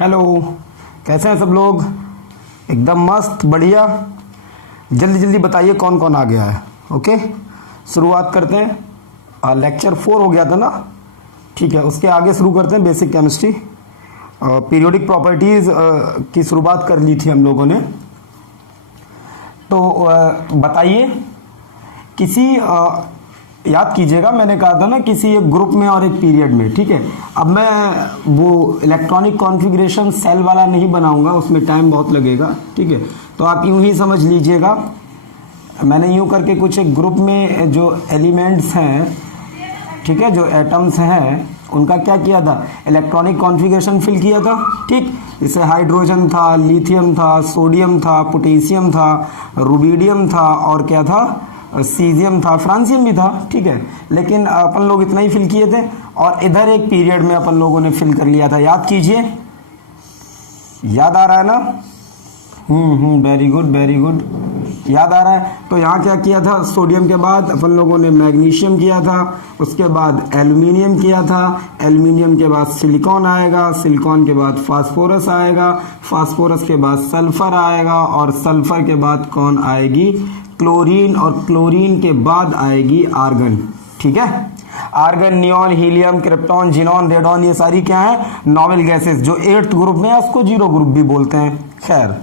Hello, कैसे हैं सब लोग? एकदम मस्त, बढ़िया। जल्दी जल्दी बताइए कौन कौन आ गया है। ओके, शुरुआत करते हैं। लेक्चर 4 हो गया था ना, ठीक है। उसके आगे शुरू करते हैं बेसिक केमिस्ट्री। पीरियोडिक प्रॉपर्टीज़ की शुरुआत कर ली थी हम लोगों ने। तो बताइए, किसी याद कीजिएगा, मैंने कहा था ना किसी एक ग्रुप में और एक पीरियड में, ठीक है। अब मैं वो इलेक्ट्रॉनिक कॉन्फ़िगरेशन सेल वाला नहीं बनाऊंगा, उसमें टाइम बहुत लगेगा, ठीक है। तो आप यूं ही समझ लीजिएगा, मैंने यूं करके कुछ एक ग्रुप में जो एलिमेंट्स हैं, ठीक है, जो एटम्स हैं, उनका क्या किया था, इलेक्ट्रॉनिक कॉन्फ़िगरेशन फिल किया था, ठीक। जैसे हाइड्रोजन था, लिथियम था, सोडियम था, पोटेशियम था, रुबिडियम था और क्या था, सीजियम था, फ्रांसियम भी था, ठीक है। लेकिन अपन लोग इतना ही फिल किए थे और इधर एक पीरियड में अपन लोगों ने फिल कर लिया था। याद कीजिए, याद आ रहा है ना? वेरी गुड, वेरी गुड, याद आ रहा है। तो यहाँ क्या किया था, सोडियम के बाद अपन लोगों ने मैग्नीशियम किया था, उसके बाद एल्युमिनियम किया था, एल्युमिनियम के बाद सिलिकॉन आएगा, सिलिकॉन के बाद फास्फोरस आएगा, फास्फोरस के बाद सल्फर आएगा और सल्फर के बाद कौन आएगी, क्लोरीन, और क्लोरीन के बाद आएगी आर्गन, ठीक है। Argon, neon, helium, krypton, xenon, radon, ये सारी क्या है, नोबेल गैसेस, जो 8th ग्रुप में है उसको जीरो ग्रुप भी बोलते हैं। खैर,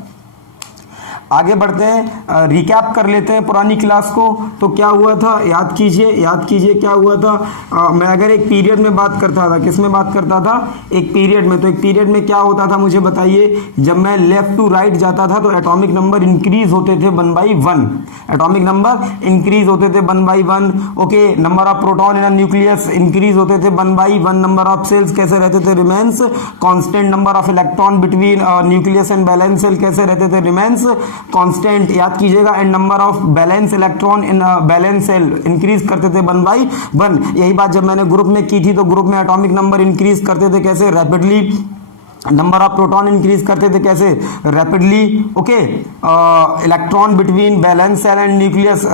आगे बढ़ते हैं, रिकैप कर लेते हैं पुरानी क्लास को। तो क्या हुआ था, याद कीजिए, याद कीजिए क्या हुआ था। मैं अगर एक पीरियड में बात करता था, किस में बात करता था, एक पीरियड में, तो एक पीरियड में क्या होता था मुझे बताइए, जब मैं लेफ्ट टू राइट जाता था तो एटॉमिक नंबर इंक्रीज होते थे 1/1, एटॉमिक नंबर इंक्रीज होते थे 1/1। Okay, number of proton in a nucleus increase होते थे 1/1, नंबर ऑफ सेल्स कैसे रहते थे, remains constant, number of electron between nucleus and valence shell कैसे रहते थे, रिमेंस कांस्टेंट, याद कीजिएगा। And number of valence electron in valence shell increase करते थे 1/1। यही बात जब मैंने ग्रुप में की थी, तो ग्रुप में एटॉमिक नंबर इंक्रीज करते थे कैसे, rapidly. Number of proton increase करते थे कैसे, rapidly. Okay, electron between valence shell and nucleus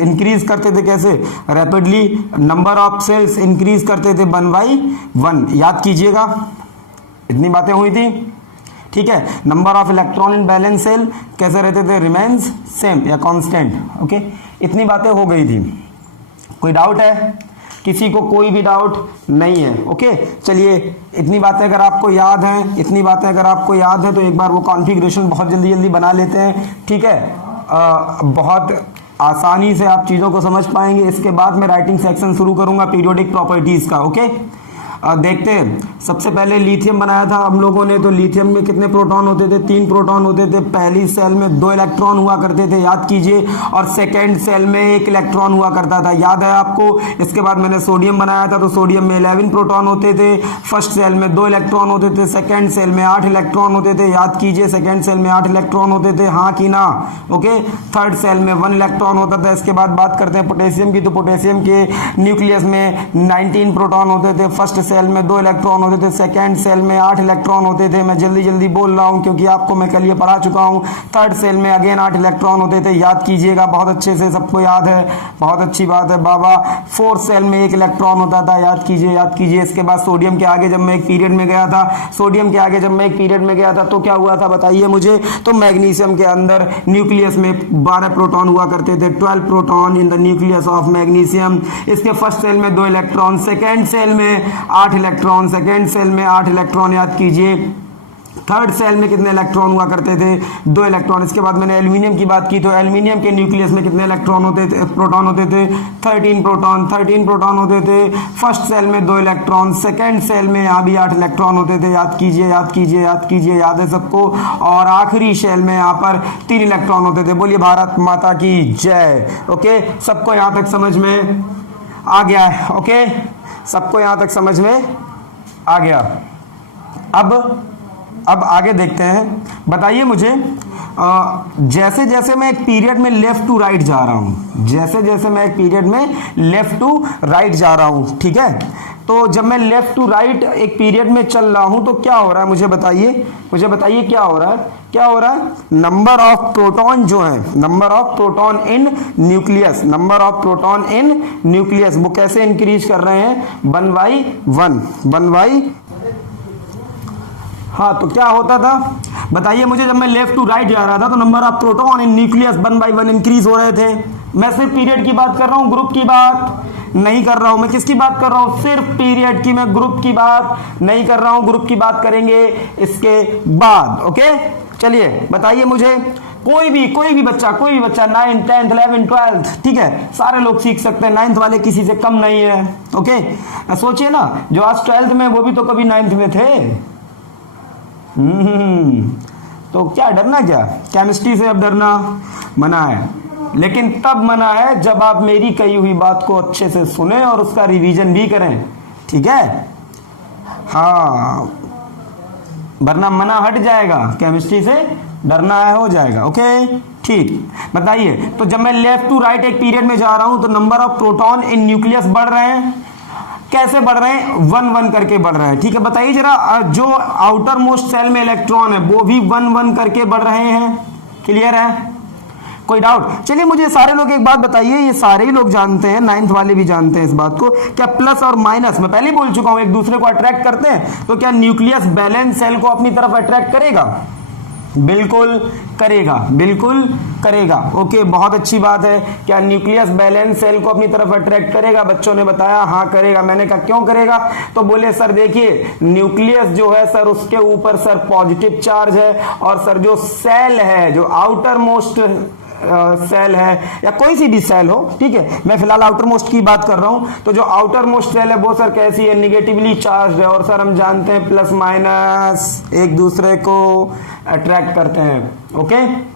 increase करते थे कैसे, rapidly. Number of shells increase करते थे 1/1, याद कीजिएगा। इतनी बातें हुई थी, ठीक है। Number of electron in valence shell कैसे रहते थे, रिमेन्स सेम या कांस्टेंट। ओके, इतनी बातें हो गई थी। कोई डाउट है किसी को? कोई भी डाउट नहीं है? ओके, चलिए, इतनी बातें अगर आपको याद हैं, इतनी बातें अगर आपको याद है तो एक बार वो कॉन्फ़िगरेशन बहुत जल्दी जल्दी बना लेते हैं, ठीक है। बहुत आसानी से आप चीज़ों को समझ पाएंगे। इसके बाद मैं राइटिंग सेक्शन शुरू करूंगा पीरियोडिक प्रॉपर्टीज़ का। ओके, देखते हैं। सबसे पहले लिथियम बनाया था हम लोगों ने, तो लिथियम में कितने प्रोटॉन होते थे, 3 प्रोटॉन होते थे। पहली सेल में 2 इलेक्ट्रॉन हुआ करते थे, याद कीजिए, और सेकेंड सेल में 1 इलेक्ट्रॉन हुआ करता था, याद है आपको। इसके बाद मैंने सोडियम बनाया था, तो सोडियम में 11 प्रोटॉन होते थे। फर्स्ट सेल में 2 इलेक्ट्रॉन होते थे, सेकेंड सेल में 8 इलेक्ट्रॉन होते थे, याद कीजिए, सेकेंड सेल में 8 इलेक्ट्रॉन होते थे, हाँ कि ना। ओके, थर्ड सेल में 1 इलेक्ट्रॉन होता था। इसके बाद बात करते हैं पोटेशियम की, तो पोटेशियम के न्यूक्लियस में 19 प्रोटॉन होते थे। फर्स्ट सेल में 2 इलेक्ट्रॉन होते थे, सेकेंड सेल में 8 इलेक्ट्रॉन होते थे। मैं जल्दी जल्दी बोल रहा हूं क्योंकि आपको मैं कल ये पढ़ा चुका हूं। थर्ड सेल में अगेन 8 इलेक्ट्रॉन होते थे, याद कीजिएगा, बहुत अच्छे से सबको याद है, बहुत अच्छी बात है बाबा। फोर्थ सेल में 1 इलेक्ट्रॉन होता था, याद कीजिए, याद कीजिए। इसके बाद सोडियम के आगे जब मैं एक पीरियड में गया था, सोडियम के आगे जब मैं एक पीरियड में गया था तो क्या हुआ था बताइए मुझे, तो मैग्नीशियम के अंदर न्यूक्लियस में 12 प्रोटॉन हुआ करते थे, 12 proton in the nucleus of magnesium. इसके फर्स्ट सेल में 2 इलेक्ट्रॉन, सेकेंड सेल में 8 इलेक्ट्रॉन, सेकेंड सेल में 8 इलेक्ट्रॉन, याद कीजिए। थर्ड सेल में कितने इलेक्ट्रॉन हुआ करते थे, 2 इलेक्ट्रॉन। इसके बाद मैंने एल्युमिनियम की बात की, तो एल्युमिनियम के न्यूक्लियस में कितने इलेक्ट्रॉन होते थे, प्रोटॉन होते थे, 13 प्रोटॉन, 13 प्रोटॉन होते थे। फर्स्ट सेल में 2 इलेक्ट्रॉन, सेकेंड सेल में यहाँ भी 8 इलेक्ट्रॉन होते थे, याद कीजिए, याद कीजिए, याद कीजिए, याद है सबको। और आखिरी सेल में यहाँ पर 3 इलेक्ट्रॉन होते थे। बोलिए भारत माता की जय। ओके, सबको यहाँ तक समझ में आ गया है? ओके, सबको यहाँ तक समझ में आ गया। अब आगे देखते हैं। बताइए मुझे, जैसे जैसे मैं एक पीरियड में लेफ्ट टू राइट जा रहा हूं, जैसे जैसे मैं एक पीरियड में लेफ्ट टू राइट जा रहा हूं, ठीक है, तो जब मैं लेफ्ट टू राइट एक पीरियड में चल रहा हूं तो क्या हो रहा है मुझे बताइए, मुझे बताइए क्या हो रहा है, क्या हो रहा है। नंबर ऑफ प्रोटॉन जो है, number of proton in nucleus, number of proton in nucleus, वो कैसे इंक्रीज कर रहे हैं, 1/1, 1/, हाँ, तो क्या होता था बताइए मुझे, जब मैं लेफ्ट टू राइट जा रहा था तो number of proton in nucleus 1 by 1 increase हो रहे थे। मैं सिर्फ पीरियड की बात कर रहा हूँ, ग्रुप की बात नहीं कर रहा हूं। मैं किसकी बात कर रहा हूं? सिर्फ पीरियड की, मैं ग्रुप की बात नहीं कर रहा हूं। ग्रुप की बात करेंगे इसके बाद। ओके, चलिए बताइए मुझे, कोई भी बच्चा 9th 10th 11th 12th, ठीक है, सारे लोग सीख सकते हैं, 9th वाले किसी से कम नहीं है। ओके, सोचिए ना, जो आज 12th में वो भी तो कभी 9th में थे। तो क्या डरना, क्या केमिस्ट्री से अब डरना मना है, लेकिन तब मना है जब आप मेरी कही हुई बात को अच्छे से सुने और उसका रिवीजन भी करें, ठीक है? हाँ, वरना मना हट जाएगा, केमिस्ट्री से डरना है, हो जाएगा। ओके, ठीक, बताइए। तो जब मैं लेफ्ट टू राइट एक पीरियड में जा रहा हूं तो number of proton in nucleus बढ़ रहे हैं। कैसे बढ़ रहे हैं? 1-1 करके बढ़ रहे हैं, ठीक है। बताइए जरा, जो आउटर मोस्ट सेल में इलेक्ट्रॉन है वो भी 1-1 करके बढ़ रहे हैं। क्लियर है? कोई डाउट? चलिए मुझे सारे लोग एक बात बताइए, ये सारे ही लोग जानते हैं, 9th वाले भी जानते हैं इस बात को, क्या प्लस और माइनस, मैं पहले ही बोल चुका हूं, एक दूसरे को अट्रैक्ट करते हैं, तो क्या न्यूक्लियस बैलेंस सेल को अपनी तरफ अट्रैक्ट करेगा? बिल्कुल करेगा, बिल्कुल करेगा। ओके, बहुत अच्छी बात है। क्या न्यूक्लियस बैलेंस सेल को अपनी तरफ अट्रैक्ट करेगा? बच्चों ने बताया हाँ करेगा। मैंने कहा क्यों करेगा? तो बोले सर देखिए, न्यूक्लियस जो है सर, उसके ऊपर सर पॉजिटिव चार्ज है, और सर जो सेल है, जो आउटर मोस्ट सेल है या कोई सी भी सेल हो, ठीक है, मैं फिलहाल आउटर मोस्ट की बात कर रहा हूं, तो जो आउटर मोस्ट सेल है वो सर कैसी है? निगेटिवली चार्ज है, और सर हम जानते हैं प्लस माइनस एक दूसरे को अट्रैक्ट करते हैं। ओके,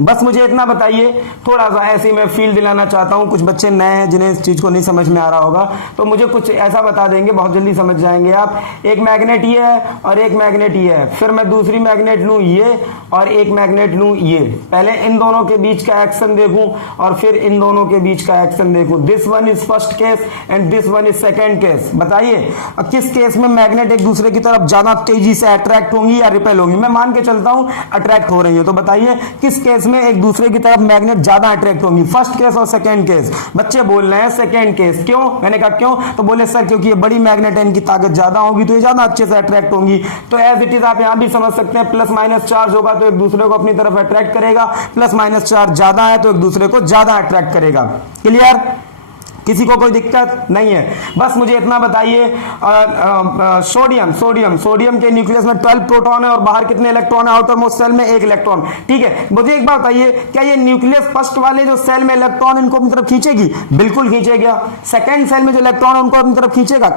बस मुझे इतना बताइए, थोड़ा सा ऐसे मैं फील दिलाना चाहता हूं, कुछ बच्चे नए हैं जिन्हें इस चीज को नहीं समझ में आ रहा होगा, तो मुझे कुछ ऐसा बता देंगे, बहुत जल्दी समझ जाएंगे आप। एक मैग्नेट ये है और एक मैग्नेट ये है, फिर मैं दूसरी मैग्नेट लूं ये और एक मैग्नेट लूं ये, पहले इन दोनों के बीच का एक्शन देखूं और फिर इन दोनों के बीच का एक्शन देखूं। This one is first case and this one is second case. बताइए किस केस में मैग्नेट एक दूसरे की तरफ ज्यादा तेजी से अट्रैक्ट होंगी या रिपेल होंगी? मैं मान के चलता हूं अट्रैक्ट हो रही है, तो बताइए किस केस में एक दूसरे की तरफ मैग्नेट ज्यादा अट्रैक्ट होंगी? फर्स्ट केस और सेकंड केस। बच्चे बोल रहे हैं सेकंड केस। क्यों? मैंने कहा क्यों? तो बोले सर क्योंकि ये बड़ी मैग्नेट है, इनकी ताकत ज्यादा होगी तो ये ज्यादा अच्छे से अट्रैक्ट होंगी। तो एज इट इज आप यहां भी समझ सकते हैं, प्लस माइनस चार्ज होगा तो एक दूसरे को अपनी तरफ अट्रैक्ट करेगा, प्लस माइनस चार्ज ज्यादा है तो एक दूसरे को ज्यादा अट्रैक्ट करेगा। क्लियर? किसी को कोई दिक्कत नहीं है? बस मुझे इतना बताइए, सोडियम के न्यूक्लियस में 12 प्रोटॉन है और बाहर कितने इलेक्ट्रॉन है? आउटर मोस्ट सेल में 1 इलेक्ट्रॉन, ठीक है। मुझे एक बात बताइए, क्या ये न्यूक्लियस फर्स्ट वाले जो सेल में इलेक्ट्रॉन इनको अपनी तरफ खींचेगी? बिल्कुल खींचेगा। सेकंड सेल में जो इलेक्ट्रॉन है उनको अपनी तरफ खींचेगा।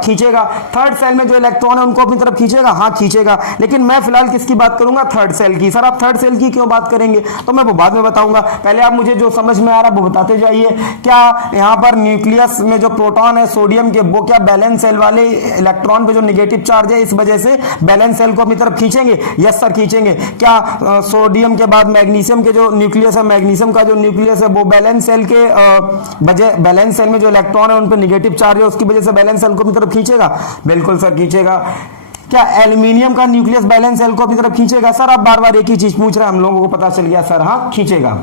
थर्ड सेल में जो इलेक्ट्रॉन है उनको अपनी तरफ खींचेगा, हाँ खींचेगा। लेकिन मैं फिलहाल किसकी बात करूंगा? थर्ड सेल की। सर आप थर्ड सेल की क्यों बात करेंगे? तो मैं वो बाद में बताऊंगा, पहले आप मुझे जो समझ में आ रहा है वो बताते जाइए। क्या यहाँ पर न्यूक्लियस में जो प्रोटॉन है सोडियम के, वो क्या बैलेंस सेल वाले इलेक्ट्रॉन पे जो नेगेटिव चार्ज है इस वजह से बैलेंस सेल को अपनी तरफ खींचेंगे? यस सर खींचेंगे। क्या सोडियम के बाद मैग्नीशियम के जो न्यूक्लियस है, मैग्नीशियम का जो न्यूक्लियस है वो बैलेंस सेल के वजह, बैलेंस सेल में जो इलेक्ट्रॉन है उन पे नेगेटिव चार्ज है उसकी वजह से बैलेंस सेल को अपनी तरफ खींचेगा? बिल्कुल सर खींचेगा। क्या एल्यूमिनियम का न्यूक्लियस बैलेंस सेल को अपनी तरफ खींचेगा? सर आप बार बार एक ही चीज पूछ रहे हैं, हम लोगों को पता चल गया सर, हाँ खींचेगा।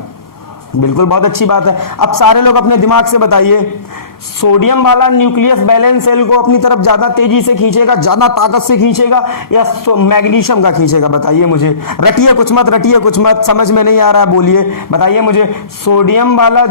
बिल्कुल, बहुत अच्छी बात है। अब सारे लोग अपने दिमाग से बताइए, सोडियम वाला न्यूक्लियस बैलेंस सेल को अपनी तरफ ज्यादा तेजी से खींचेगा, ज्यादा ताकत से खींचेगा, या मैग्नीशियम का खींचेगा? बताइए मुझे, रटिए कुछ मत, समझ में नहीं आ रहा है बोलिए, बताइए मुझे। सोडियम वाला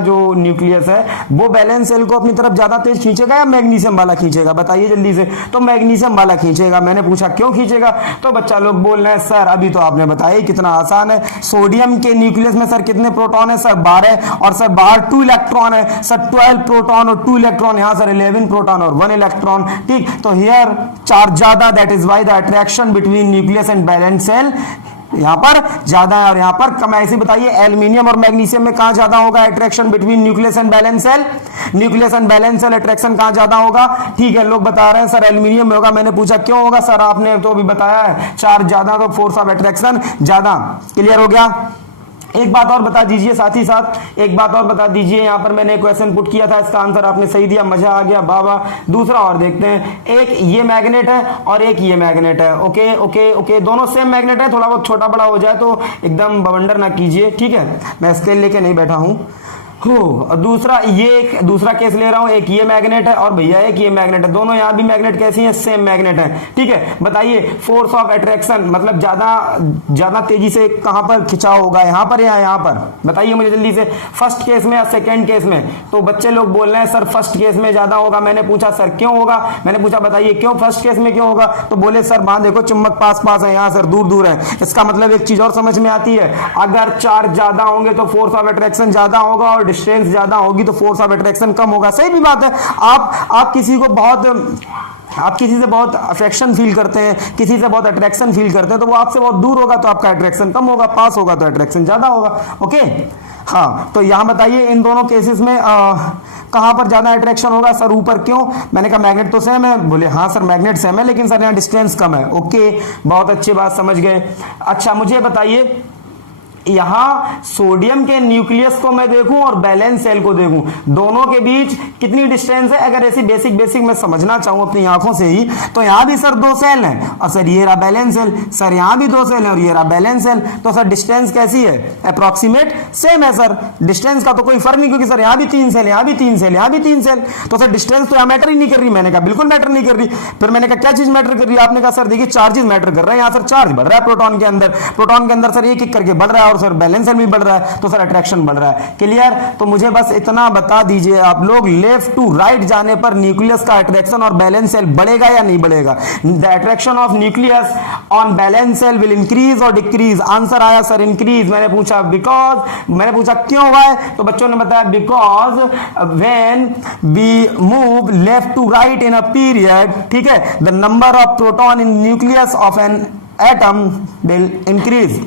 जो न्यूक्लियस है वो बैलेंस सेल को अपनी तरफ ज्यादा तेज खींचेगा या मैग्नीशियम वाला खींचेगा? बताइए जल्दी से। तो मैग्नीशियम वाला खींचेगा। मैंने पूछा क्यों खींचेगा, तो बच्चा लोग बोल रहे हैं सर अभी तो आपने बताया कितना आसान है। सोडियम के न्यूक्लियस में सर कितने प्रोटॉन है? सर 12, और सर बाहर 2 इलेक्ट्रॉन है सर, 12 प्रोटॉन और 2 इलेक्ट्रॉन, यहां सर 11 प्रोटॉन और 1 इलेक्ट्रॉन, ठीक। तो हियर चार्ज ज्यादा, that is why the attraction between nucleus and valence shell यहां पर ज्यादा है और यहां पर कम है। ऐसे बताइए एल्यूमिनियम और मैग्नीशियम में कहां ज्यादा होगा attraction between nucleus and valence shell? Nucleus and valence shell attraction कहां ज्यादा होगा? ठीक है, लोग बता रहे हैं सर एल्यूमिनियम में होगा। मैंने पूछा क्यों होगा? सर आपने तो अभी बताया है, चार्ज ज्यादा तो फोर्स ऑफ अट्रैक्शन ज्यादा। क्लियर हो गया? एक बात और बता दीजिए, साथ ही साथ एक बात और बता दीजिए, यहां पर मैंने क्वेश्चन पुट किया था, इसका आंसर आपने सही दिया, मजा आ गया, वाह वाह। दूसरा और देखते हैं, एक ये मैग्नेट है और एक ये मैग्नेट है। ओके ओके ओके, दोनों सेम मैग्नेट है, थोड़ा बहुत छोटा बड़ा हो जाए तो एकदम बवंडर ना कीजिए, ठीक है। मैं स्केल लेके नहीं बैठा हूं। हो। और दूसरा ये दूसरा केस ले रहा हूं, एक ये मैग्नेट है और भैया एक ये मैग्नेट है, दोनों यहां भी मैग्नेट कैसी हैं, सेम मैग्नेट है। ठीक है, बताइए फोर्स ऑफ अट्रैक्शन मतलब ज्यादा तेजी से कहां पर खिंचाव होगा, यहां पर या यहां पर, बताइए मुझे जल्दी से, फर्स्ट केस में या सेकंड केस में। तो बच्चे लोग बोल रहे हैं सर फर्स्ट केस में ज्यादा होगा। मैंने पूछा सर क्यों होगा, मैंने पूछा बताइए क्यों फर्स्ट केस में क्यों होगा, तो बोले सर वहां देखो चुंबक पास पास है, यहां सर दूर दूर है। इसका मतलब एक चीज और समझ में आती है, अगर चार्ज ज्यादा होंगे तो फोर्स ऑफ अट्रैक्शन ज्यादा होगा और डिस्टेंस ज्यादा होगी तो फोर्स ऑफ अट्रैक्शन कम होगा। सही भी बात है। आप किसी से बहुत अफेक्शन फील करते हैं, किसी से बहुत अट्रैक्शन फील करते हैं, तो वो आपसे बहुत दूर होगा तो आपका अट्रैक्शन कम होगा, पास होगा तो अट्रैक्शन ज्यादा होगा। ओके, हाँ, तो यहां बताइए इन दोनों केसेस में कहां पर ज्यादा अट्रैक्शन होगा सर, ऊपर क्यों। मैंने कहा मैग्नेट तो सेम है, बोले हाँ सर मैग्नेट सेम है लेकिन सर यहां डिस्टेंस कम है। ओके, बहुत अच्छी बात, समझ गए। अच्छा मुझे बताइए, यहां सोडियम के न्यूक्लियस को मैं देखूं और बैलेंस सेल को देखूं, दोनों के बीच कितनी डिस्टेंस है। अगर ऐसी बेसिक मैं समझना चाहूं अपनी आंखों से ही, तो यहां भी सर 2 सेल हैं और सर ये रहा बैलेंस सेल, सर यहां भी 2 सेल है और ये रहा बैलेंस सेल, तो सर डिस्टेंस कैसी है, अप्रोक्सीमेट सेम है सर, डिस्टेंस का तो कोई फर्क नहीं, क्योंकि सर यहां भी 3 सेल, यहां भी 3 सेल, यहां भी 3 सेल, तो सर डिस्टेंस तो यहां मैटर ही नहीं कर रही। मैंने कहा बिल्कुल मैटर नहीं कर रही। फिर मैंने कहा क्या चीज मैटर कर रही है, आपने कहा सर देखिए चार्जेस मैटर कर रहे हैं, यहां सर चार्ज बढ़ रहा है प्रोटॉन के अंदर सर एक करके बढ़ रहा है और सर बैलेंस सेल भी बढ़ रहा है, तो सर अट्रैक्शन बढ़ रहा है। क्लियर। तो मुझे बस इतना बता दीजिए आप लोग, लेफ्ट टू राइट जाने पर न्यूक्लियस का अट्रैक्शन और बैलेंस सेल बढ़ेगा या नहीं बढ़ेगा। The attraction of nucleus on valence shell will increase और डिक्रीज। आंसर आया सर इंक्रीज। मैंने पूछा बिकॉज, मैंने पूछा क्यों हुआ है, तो बच्चों ने बताया because when we move left to right in a period, ठीक है, the number of proton in nucleus of an atom will increase.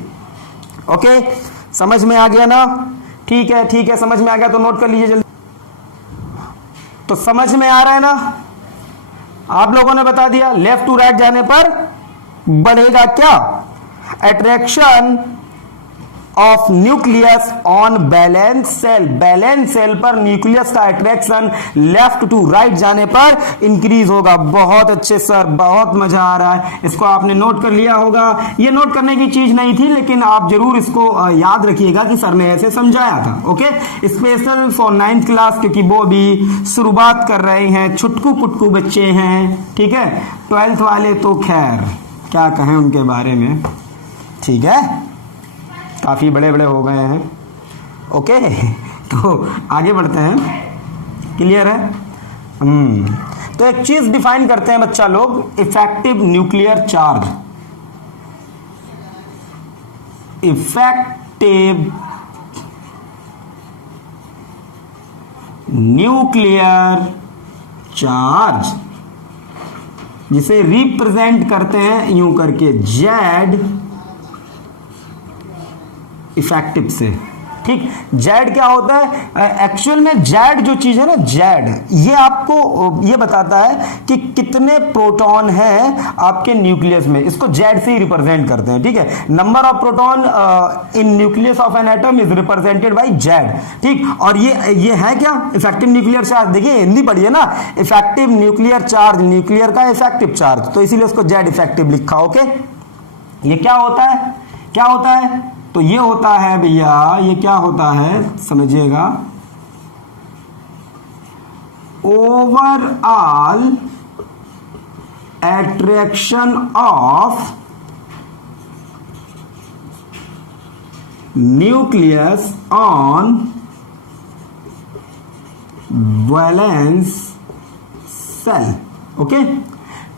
Okay, समझ में आ गया ना। ठीक है, समझ में आ गया तो नोट कर लीजिए जल्दी। तो समझ में आ रहा है ना, आप लोगों ने बता दिया लेफ्ट टू राइट जाने पर बढ़ेगा क्या, attraction of nucleus on valence shell. Valence shell पर न्यूक्लियस का अट्रैक्शन लेफ्ट टू राइट जाने पर इंक्रीज होगा। बहुत अच्छे सर, बहुत मजा आ रहा है। इसको आपने नोट कर लिया होगा। ये नोट करने की चीज नहीं थी, लेकिन आप जरूर इसको याद रखिएगा कि सर ने ऐसे समझाया था। Okay, special for 9th class, क्योंकि वो भी शुरुआत कर रहे हैं, छुटकू पुटकू बच्चे हैं। ठीक है, 12th वाले तो खैर क्या कहें उनके बारे में, ठीक है, काफी बड़े बड़े हो गए हैं। ओके, तो आगे बढ़ते हैं। क्लियर है। तो एक चीज डिफाइन करते हैं बच्चा लोग, effective nuclear charge. Effective nuclear charge, जिसे रिप्रेजेंट करते हैं यूं करके, जेड इफेक्टिव से। ठीक, जेड क्या होता है एक्चुअल में, जेड जो चीज है ना, जेड ये आपको ये बताता है कि कितने प्रोटॉन हैं आपके न्यूक्लियस में, इसको जेड से ही रिप्रेजेंट करते हैं। ठीक है, number of proton in nucleus of an atom is represented by Z. ठीक, और ये है क्या, इफेक्टिव न्यूक्लियर चार्ज। देखिए हिंदी पढ़िए ना, इफेक्टिव न्यूक्लियर चार्ज, न्यूक्लियर का इफेक्टिव चार्ज, तो इसीलिए उसको जेड इफेक्टिव लिखा। ओके, ये क्या होता है, क्या होता है, तो ये होता है भैया, ये क्या होता है समझिएगा, overall attraction of nucleus on valence shell. Okay,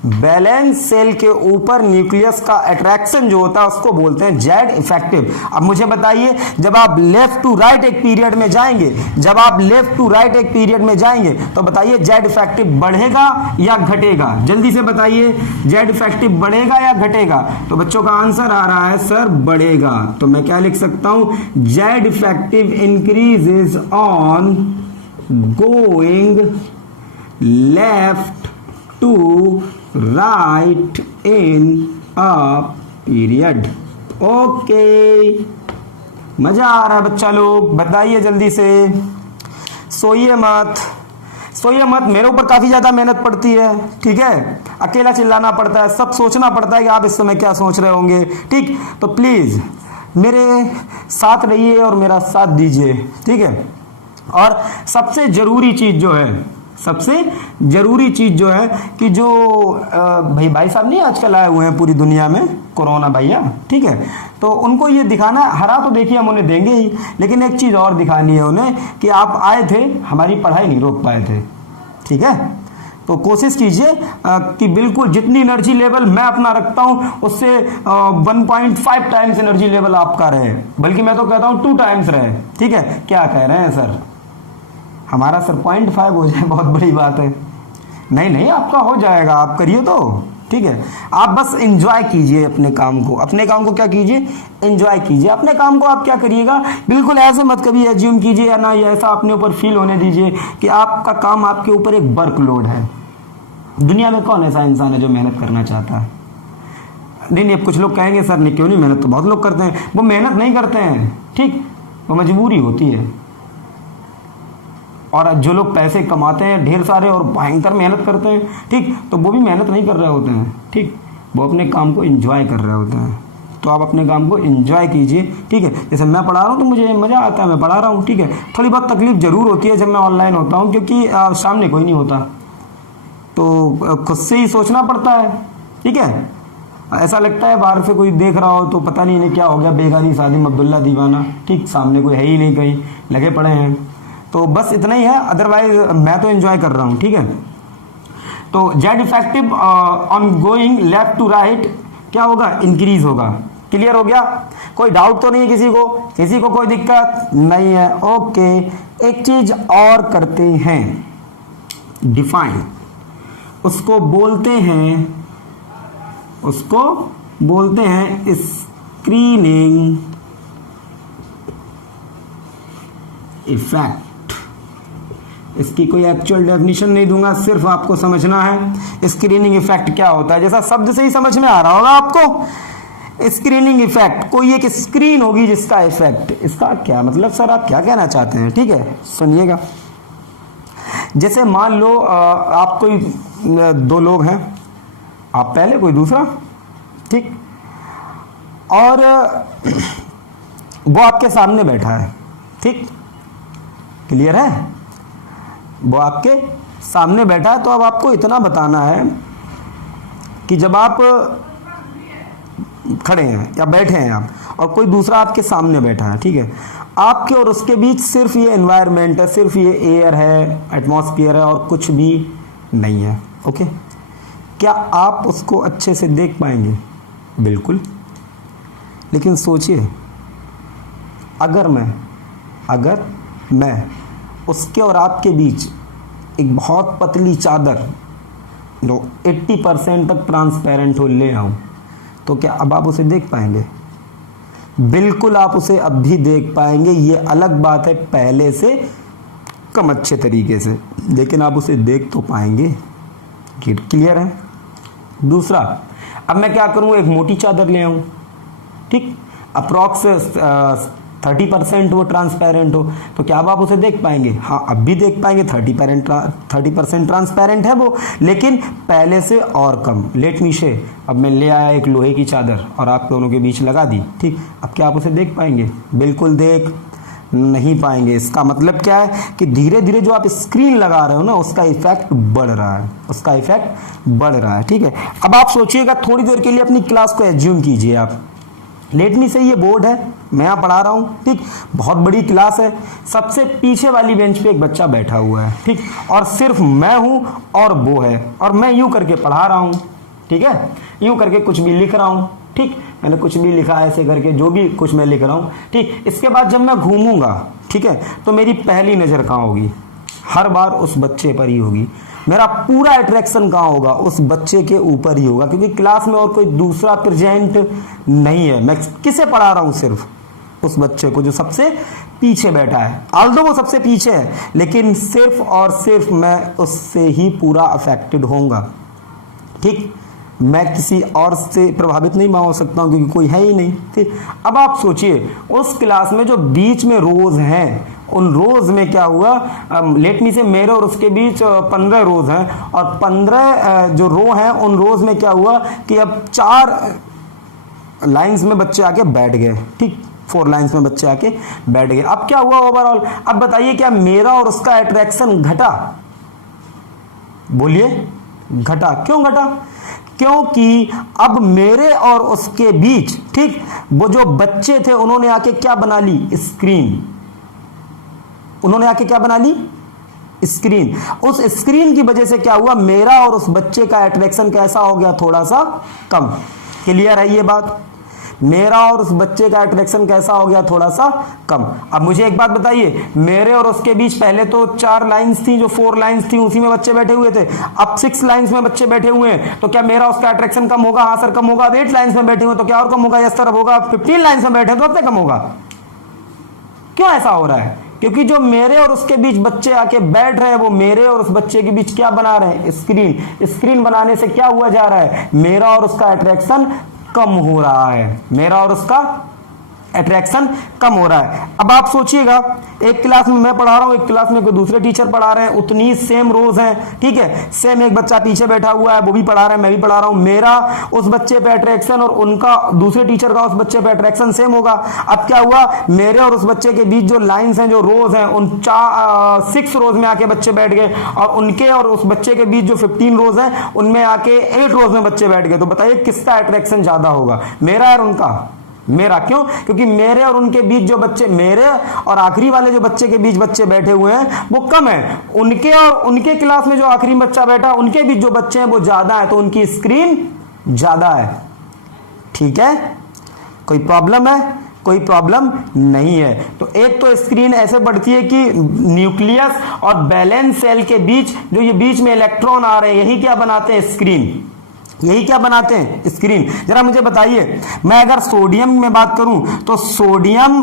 valence shell के ऊपर न्यूक्लियस का अट्रैक्शन जो होता है उसको बोलते हैं जेड इफेक्टिव। अब मुझे बताइए, जब आप लेफ्ट टू राइट एक पीरियड में जाएंगे, जब आप लेफ्ट टू राइट एक पीरियड में जाएंगे, तो बताइए जेड इफेक्टिव बढ़ेगा या घटेगा, जल्दी से बताइए, जेड इफेक्टिव बढ़ेगा या घटेगा। तो बच्चों का आंसर आ रहा है सर बढ़ेगा। तो मैं क्या लिख सकता हूं, Z effective increases on going left to right in a period. Okay, मजा आ रहा है बच्चा लोग, बताइए जल्दी से। सोइए मत, सोइए मत, मेरे ऊपर काफी ज्यादा मेहनत पड़ती है। ठीक है, अकेला चिल्लाना पड़ता है, सब सोचना पड़ता है कि आप इस समय क्या सोच रहे होंगे। ठीक, तो प्लीज मेरे साथ रहिए और मेरा साथ दीजिए। ठीक है, और सबसे जरूरी चीज जो है, सबसे जरूरी चीज जो है कि जो भाई साहब नहीं आजकल आए हुए हैं पूरी दुनिया में, कोरोना भैया, ठीक है, तो उनको ये दिखाना है, हरा तो देखिए हम उन्हें देंगे ही, लेकिन एक चीज और दिखानी है उन्हें कि आप आए थे, हमारी पढ़ाई नहीं रोक पाए थे, ठीक है। तो कोशिश कीजिए कि बिल्कुल जितनी एनर्जी लेवल मैं अपना रखता हूं उससे 1.5 टाइम्स एनर्जी लेवल आपका रहे, बल्कि मैं तो कहता हूं 2 टाइम्स रहे, ठीक है। क्या कह रहे हैं सर? हमारा सर 0.5 हो जाए बहुत बड़ी बात है। नहीं आपका हो जाएगा, आप करिए तो, ठीक है। आप बस एंजॉय कीजिए अपने काम को, अपने काम को क्या कीजिए, एंजॉय कीजिए अपने काम को। आप क्या करिएगा, बिल्कुल ऐसे मत कभी एज्यूम कीजिए या ना ये ऐसा अपने ऊपर फील होने दीजिए कि आपका काम आपके ऊपर एक वर्कलोड है। दुनिया में कौन ऐसा इंसान है जो मेहनत करना चाहता है? नहीं अब कुछ लोग कहेंगे सर नहीं क्यों नहीं, मेहनत तो बहुत लोग करते हैं। वो मेहनत नहीं करते हैं, ठीक, वो मजबूरी होती है। और जो लोग पैसे कमाते हैं ढेर सारे और भयंकर मेहनत करते हैं, ठीक, तो वो भी मेहनत नहीं कर रहे होते हैं, ठीक, वो अपने काम को एंजॉय कर रहे होते हैं। तो आप अपने काम को एंजॉय कीजिए, ठीक है। जैसे मैं पढ़ा रहा हूँ तो मुझे मज़ा आता है, मैं पढ़ा रहा हूँ, ठीक है। थोड़ी बहुत तकलीफ ज़रूर होती है जब मैं ऑनलाइन होता हूँ, क्योंकि सामने कोई नहीं होता, तो खुद से ही सोचना पड़ता है, ठीक है। ऐसा लगता है बाहर से कोई देख रहा हो तो पता नहीं इन्हें क्या हो गया, बेगानी शादी में अब्दुल्ला दीवाना, ठीक, सामने कोई है ही नहीं, कहीं लगे पड़े हैं। तो बस इतना ही है, अदरवाइज मैं तो एंजॉय कर रहा हूँ, ठीक है। तो Z effective on going left to right क्या होगा, इंक्रीज होगा। क्लियर हो गया? कोई डाउट तो नहीं है किसी को कोई दिक्कत नहीं है? ओके, एक चीज और करते हैं, डिफाइन, उसको बोलते हैं स्क्रीनिंग इफेक्ट। इसकी कोई एक्चुअल डेफिनेशन नहीं दूंगा, सिर्फ आपको समझना है स्क्रीनिंग इफेक्ट क्या होता है। जैसा शब्द से ही समझ में आ रहा होगा आपको, स्क्रीनिंग इफेक्ट, कोई एक स्क्रीन होगी जिसका इफेक्ट, इसका क्या मतलब सर, आप क्या कहना चाहते हैं? ठीक है, सुनिएगा। जैसे मान लो आप कोई 2 लोग हैं, आप पहले कोई दूसरा, ठीक, और वो आपके सामने बैठा है, ठीक, क्लियर है, वो आपके सामने बैठा है। तो अब आपको इतना बताना है कि जब आप खड़े हैं या बैठे हैं आप, और कोई दूसरा आपके सामने बैठा है, ठीक है, आपके और उसके बीच सिर्फ ये एनवायरनमेंट है, सिर्फ ये एयर है, एटमॉस्फेयर है, और कुछ भी नहीं है, ओके। क्या आप उसको अच्छे से देख पाएंगे? बिल्कुल। लेकिन सोचिए, अगर मैं उसके और आपके बीच एक बहुत पतली चादर जो 80% तक ट्रांसपेरेंट हो ले आऊं, तो क्या अब आप उसे देख पाएंगे? बिल्कुल, आप उसे अब भी देख पाएंगे। ये अलग बात है पहले से कम अच्छे तरीके से, लेकिन आप उसे देख तो पाएंगे। क्लियर है? दूसरा, अब मैं क्या करूं, एक मोटी चादर ले आऊं, ठीक, अप्रॉक्स 30% वो ट्रांसपेरेंट हो, तो क्या अब आप उसे देख पाएंगे? हाँ, अब भी देख पाएंगे, 30% ट्रांसपेरेंट है वो, लेकिन पहले से और कम। लेट मी से, अब मैं ले आया एक लोहे की चादर और आप दोनों के बीच लगा दी, ठीक, अब क्या आप उसे देख पाएंगे? बिल्कुल देख नहीं पाएंगे। इसका मतलब क्या है कि धीरे धीरे जो आप स्क्रीन लगा रहे हो ना, उसका इफेक्ट बढ़ रहा है, ठीक है। अब आप सोचिएगा, थोड़ी देर के लिए अपनी क्लास को एज्यूम कीजिए आप। लेट मी से, ये बोर्ड है, मैं यहाँ पढ़ा रहा हूँ, ठीक, बहुत बड़ी क्लास है, सबसे पीछे वाली बेंच पे एक बच्चा बैठा हुआ है, ठीक, और सिर्फ मैं हूँ और वो है, और मैं यूं करके पढ़ा रहा हूँ, ठीक है, यूं करके कुछ भी लिख रहा हूँ, ठीक, मैंने कुछ भी लिखा ऐसे करके, जो भी कुछ मैं लिख रहा हूँ, ठीक। इसके बाद जब मैं घूमूंगा, ठीक है, तो मेरी पहली नज़र कहाँ होगी? हर बार उस बच्चे पर ही होगी। मेरा पूरा अट्रैक्शन कहाँ होगा? उस बच्चे के ऊपर ही होगा, क्योंकि क्लास में और कोई दूसरा प्रेजेंट नहीं है। मैं किसे पढ़ा रहा हूँ? सिर्फ उस बच्चे को जो सबसे पीछे बैठा है। ऑल्दो वो सबसे पीछे है, लेकिन सिर्फ और सिर्फ मैं उससे ही पूरा अफेक्टेड होऊंगा, ठीक। मैं किसी और से प्रभावित नहीं हो सकता हूँ, क्योंकि कोई है ही नहीं, ठीक। अब आप सोचिए, उस क्लास में जो बीच में रोज हैं, उन रोज में क्या हुआ, लेट मी से मेरे और उसके बीच 15 रोज हैं, और 15 जो रो हैं, उन रोज में क्या हुआ कि अब 4 लाइंस में बच्चे आके बैठ गए, ठीक। 4 लाइंस में बच्चे आके बैठ गए। अब क्या हुआ ओवरऑल, अब बताइए क्या मेरा और उसका अट्रैक्शन घटा? बोलिए घटा। क्यों घटा? क्योंकि अब मेरे और उसके बीच, ठीक, वो जो बच्चे थे उन्होंने आके क्या बना ली? स्क्रीन। उन्होंने आके क्या बना ली? स्क्रीन। उस स्क्रीन की वजह से क्या हुआ? मेरा और उस बच्चे का अट्रैक्शन कैसा हो गया? थोड़ा सा कम। क्लियर है ये बात? मेरा और उस बच्चे का अट्रैक्शन कैसा हो गया? थोड़ा सा कम। अब मुझे एक बात बताइए, मेरे और उसके बीच पहले तो 4 लाइंस थी, जो 4 लाइंस थी उसी में बच्चे बैठे हुए थे। अब 6 लाइंस में बच्चे बैठे हुए हैं, तो क्या मेरा उसका अट्रैक्शन कम होगा? हाँ सर कम होगा। अब 8 लाइंस में बैठे हुए तो क्या और कम होगा? यस सर होगा। 15 लाइंस में बैठे तो अपने कम होगा। क्यों ऐसा हो रहा है? क्योंकि जो मेरे और उसके बीच बच्चे आके बैठ रहे हैं वो मेरे और उस बच्चे के बीच क्या बना रहे हैं? स्क्रीन। स्क्रीन बनाने से क्या हुआ जा रहा है? मेरा और उसका अट्रैक्शन कम हो रहा है। मेरा और उसका अट्रैक्शन कम हो रहा है। अब आप सोचिएगा, एक क्लास में मैं पढ़ा रहा हूं, एक क्लास में कोई दूसरे टीचर पढ़ा रहे हैं, उतनी सेम रोज हैं, ठीक है, सेम एक बच्चा पीछे बैठा हुआ है, वो भी पढ़ा रहे हैं, मैं भी पढ़ा रहा हूं, मेरा उस बच्चे पे अट्रैक्शन और उनका दूसरे टीचर का उस बच्चे पे अट्रैक्शन सेम होगा। अब क्या हुआ? मेरे और उस बच्चे के बीच जो लाइंस हैं, जो रोज हैं, उन 6 रोज में आके बच्चे बैठ गए, और उनके और उस बच्चे के बीच जो 15 रोज हैं उनमें आके 8 रोज में बच्चे बैठ गए। तो बताइए किसका अट्रैक्शन ज्यादा होगा? मेरा और उनका? मेरा। क्यों? क्योंकि मेरे और उनके बीच जो बच्चे, मेरे और आखिरी वाले जो बच्चे के बीच बच्चे बैठे हुए हैं वो कम है, उनके और उनके क्लास में जो आखिरी बच्चा बैठा उनके बीच जो बच्चे हैं वो ज्यादा है, तो उनकी स्क्रीन ज्यादा है। ठीक है? कोई प्रॉब्लम है? कोई प्रॉब्लम नहीं है। तो एक तो स्क्रीन ऐसे बढ़ती है कि न्यूक्लियस और बैलेंस सेल के बीच जो ये बीच में इलेक्ट्रॉन आ रहे हैं, यही क्या बनाते हैं? स्क्रीन। यही क्या बनाते हैं? स्क्रीन। जरा मुझे बताइए, मैं अगर सोडियम में बात करूं तो सोडियम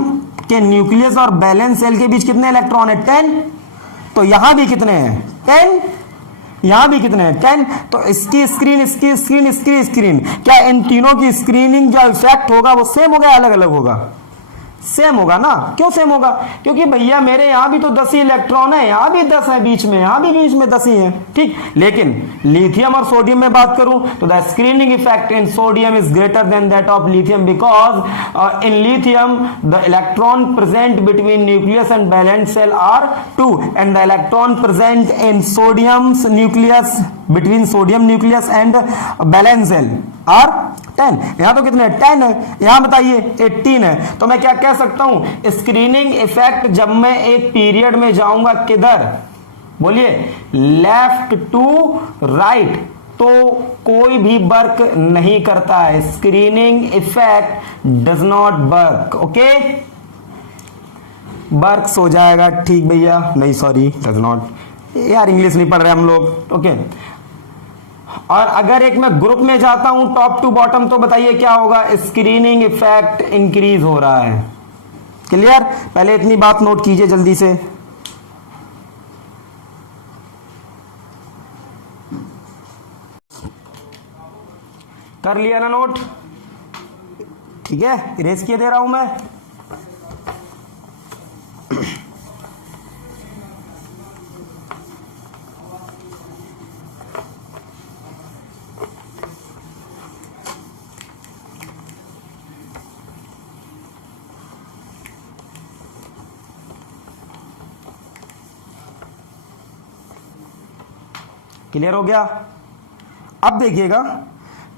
के न्यूक्लियस और बैलेंस सेल के बीच कितने इलेक्ट्रॉन है? 10। तो यहां भी कितने हैं? 10। यहां भी कितने हैं? 10। तो इसकी स्क्रीन, इसकी स्क्रीन, इसकी स्क्रीन, क्या इन तीनों की स्क्रीनिंग जो इफेक्ट होगा वो सेम होगा, अलग अलग होगा? सेम होगा ना। क्यों सेम होगा? क्योंकि भैया मेरे यहां भी तो 10 ही इलेक्ट्रॉन है, यहां भी 10 है बीच में, यहां भी बीच में 10 ही है, ठीक। लेकिन लिथियम और सोडियम में बात करूं तो the screening effect in sodium is greater than that of lithium, because in lithium the electron present between nucleus and valence shell are 2 and the electron present in sodium nucleus between sodium nucleus and valence shell are 10। यहां तो कितने? 10 है। यहां बताइए 18 है। तो मैं क्या कह सकता हूं? स्क्रीनिंग इफेक्ट जब मैं एक पीरियड में जाऊंगा किधर? बोलिए, लेफ्ट टू राइट, तो कोई भी वर्क नहीं करता है। Screening effect does not work. Okay, work हो जाएगा, ठीक भैया? नहीं सॉरी, डज नॉट। यार इंग्लिश नहीं पढ़ रहे हम लोग। ओके, और अगर एक मैं ग्रुप में जाता हूं टॉप टू बॉटम, तो बताइए क्या होगा? स्क्रीनिंग इफेक्ट इंक्रीज हो रहा है। क्लियर? पहले इतनी बात नोट कीजिए जल्दी से। कर लिया ना नोट? ठीक है, इरेज किए दे रहा हूं मैं। क्लियर हो गया? अब देखिएगा,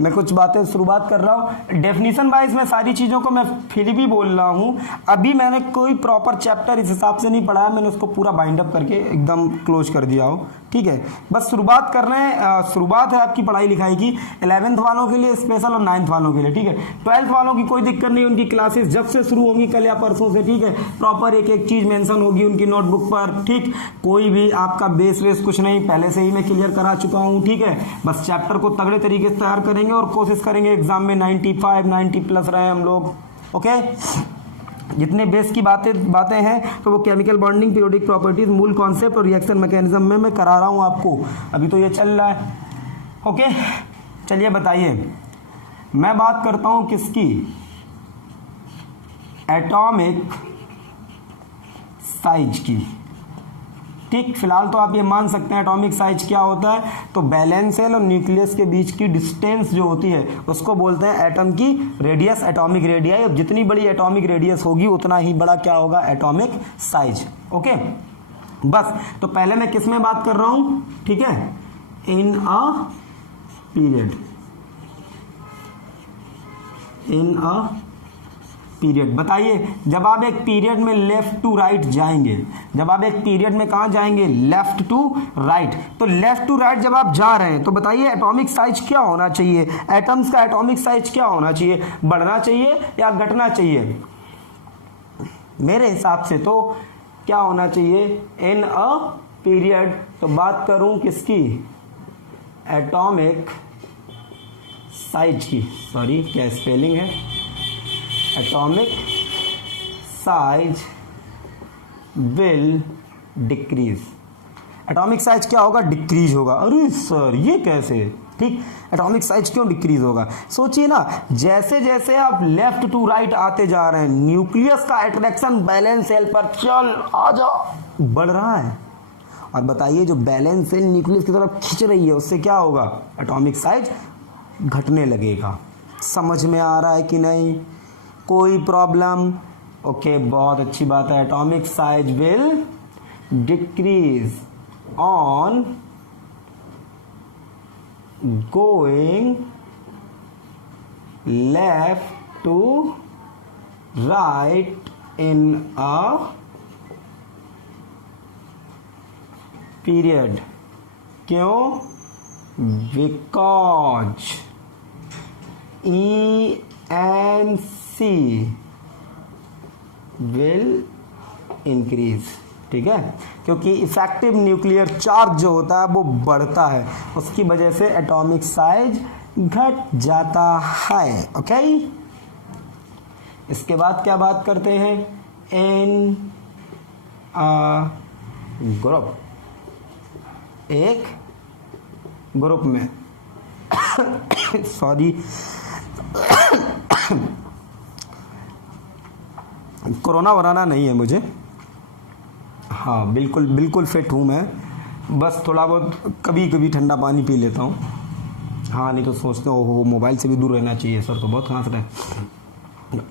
मैं कुछ बातें शुरुआत कर रहा हूं डेफिनेशन वाइज में, सारी चीजों को मैं फिर भी बोल रहा हूं। अभी मैंने कोई प्रॉपर चैप्टर इस हिसाब से नहीं पढ़ाया, मैंने उसको पूरा बाइंड अप करके एकदम क्लोज कर दिया हो। ठीक है, बस शुरुआत कर रहे हैं। शुरुआत है आपकी पढ़ाई लिखाई की 11th वालों के लिए स्पेशल और 9th वालों के लिए। ठीक है, 12th वालों की कोई दिक्कत नहीं, उनकी क्लासेस जब से शुरू होंगी, कल या परसों से। ठीक है, प्रॉपर एक एक चीज मेंशन होगी उनकी नोटबुक पर। ठीक, कोई भी आपका बेस वेस कुछ नहीं, पहले से ही मैं क्लियर करा चुका हूं। ठीक है, बस चैप्टर को तगड़े तरीके से तैयार करेंगे और कोशिश करेंगे एग्जाम में 95 90 प्लस रहे हम लोग। ओके, जितने बेस की बातें हैं तो वो केमिकल बॉन्डिंग, पीरियोडिक प्रॉपर्टीज, मूल कॉन्सेप्ट और रिएक्शन मैकेनिज्म में मैं करा रहा हूं आपको। अभी तो ये चल रहा है। ओके, चलिए बताइए, मैं बात करता हूं किसकी? एटॉमिक साइज की। ठीक, फिलहाल तो आप ये मान सकते हैं एटॉमिक साइज क्या होता है, तो वैलेंस शेल और न्यूक्लियस के बीच की डिस्टेंस जो होती है उसको बोलते हैं एटम की रेडियस, एटॉमिक रेडियस। अब जितनी बड़ी एटॉमिक रेडियस होगी उतना ही बड़ा क्या होगा, एटॉमिक साइज। ओके, बस तो पहले मैं किस में बात कर रहा हूं, ठीक है, इन a period, in a period. बताइए, जब आप एक पीरियड में लेफ्ट टू राइट जाएंगे, जब आप एक पीरियड में कहां जाएंगे, लेफ्ट टू राइट, तो लेफ्ट टू राइट जब आप जा रहे हैं तो बताइए एटॉमिक साइज क्या होना चाहिए, एटम्स का एटॉमिक साइज क्या होना चाहिए, बढ़ना चाहिए या घटना चाहिए? मेरे हिसाब से तो क्या होना चाहिए, इन अ पीरियड। तो बात करूं किसकी, एटॉमिक साइज की, सॉरी क्या स्पेलिंग है, atomic size will decrease. Atomic size क्या होगा, डिक्रीज होगा। अरे सर ये कैसे, ठीक, एटॉमिक साइज क्यों डिक्रीज होगा? सोचिए ना, जैसे जैसे आप लेफ्ट टू राइट आते जा रहे हैं, न्यूक्लियस का अट्रैक्शन बैलेंस सेल पर चल आ जा बढ़ रहा है, और बताइए जो बैलेंस सेल न्यूक्लियस की तरफ खींच रही है उससे क्या होगा, एटॉमिक साइज घटने लगेगा। समझ में आ रहा है कि नहीं, कोई प्रॉब्लम? ओके, बहुत अच्छी बात है। Atomic size will decrease on going left to right in a period. क्यों? बिकॉज ENC विल इंक्रीज, ठीक है, क्योंकि इफेक्टिव न्यूक्लियर चार्ज जो होता है वो बढ़ता है, उसकी वजह से एटॉमिक साइज घट जाता है। ओके, इसके बाद क्या बात करते हैं, इन अ ग्रुप, एक ग्रुप में सॉरी कोरोना वराना नहीं है मुझे, हाँ बिल्कुल बिल्कुल फिट हूँ मैं, बस थोड़ा बहुत कभी कभी ठंडा पानी पी लेता हूँ। हाँ, नहीं तो सोचते हो मोबाइल से भी दूर रहना चाहिए सर, तो बहुत खांस रहे।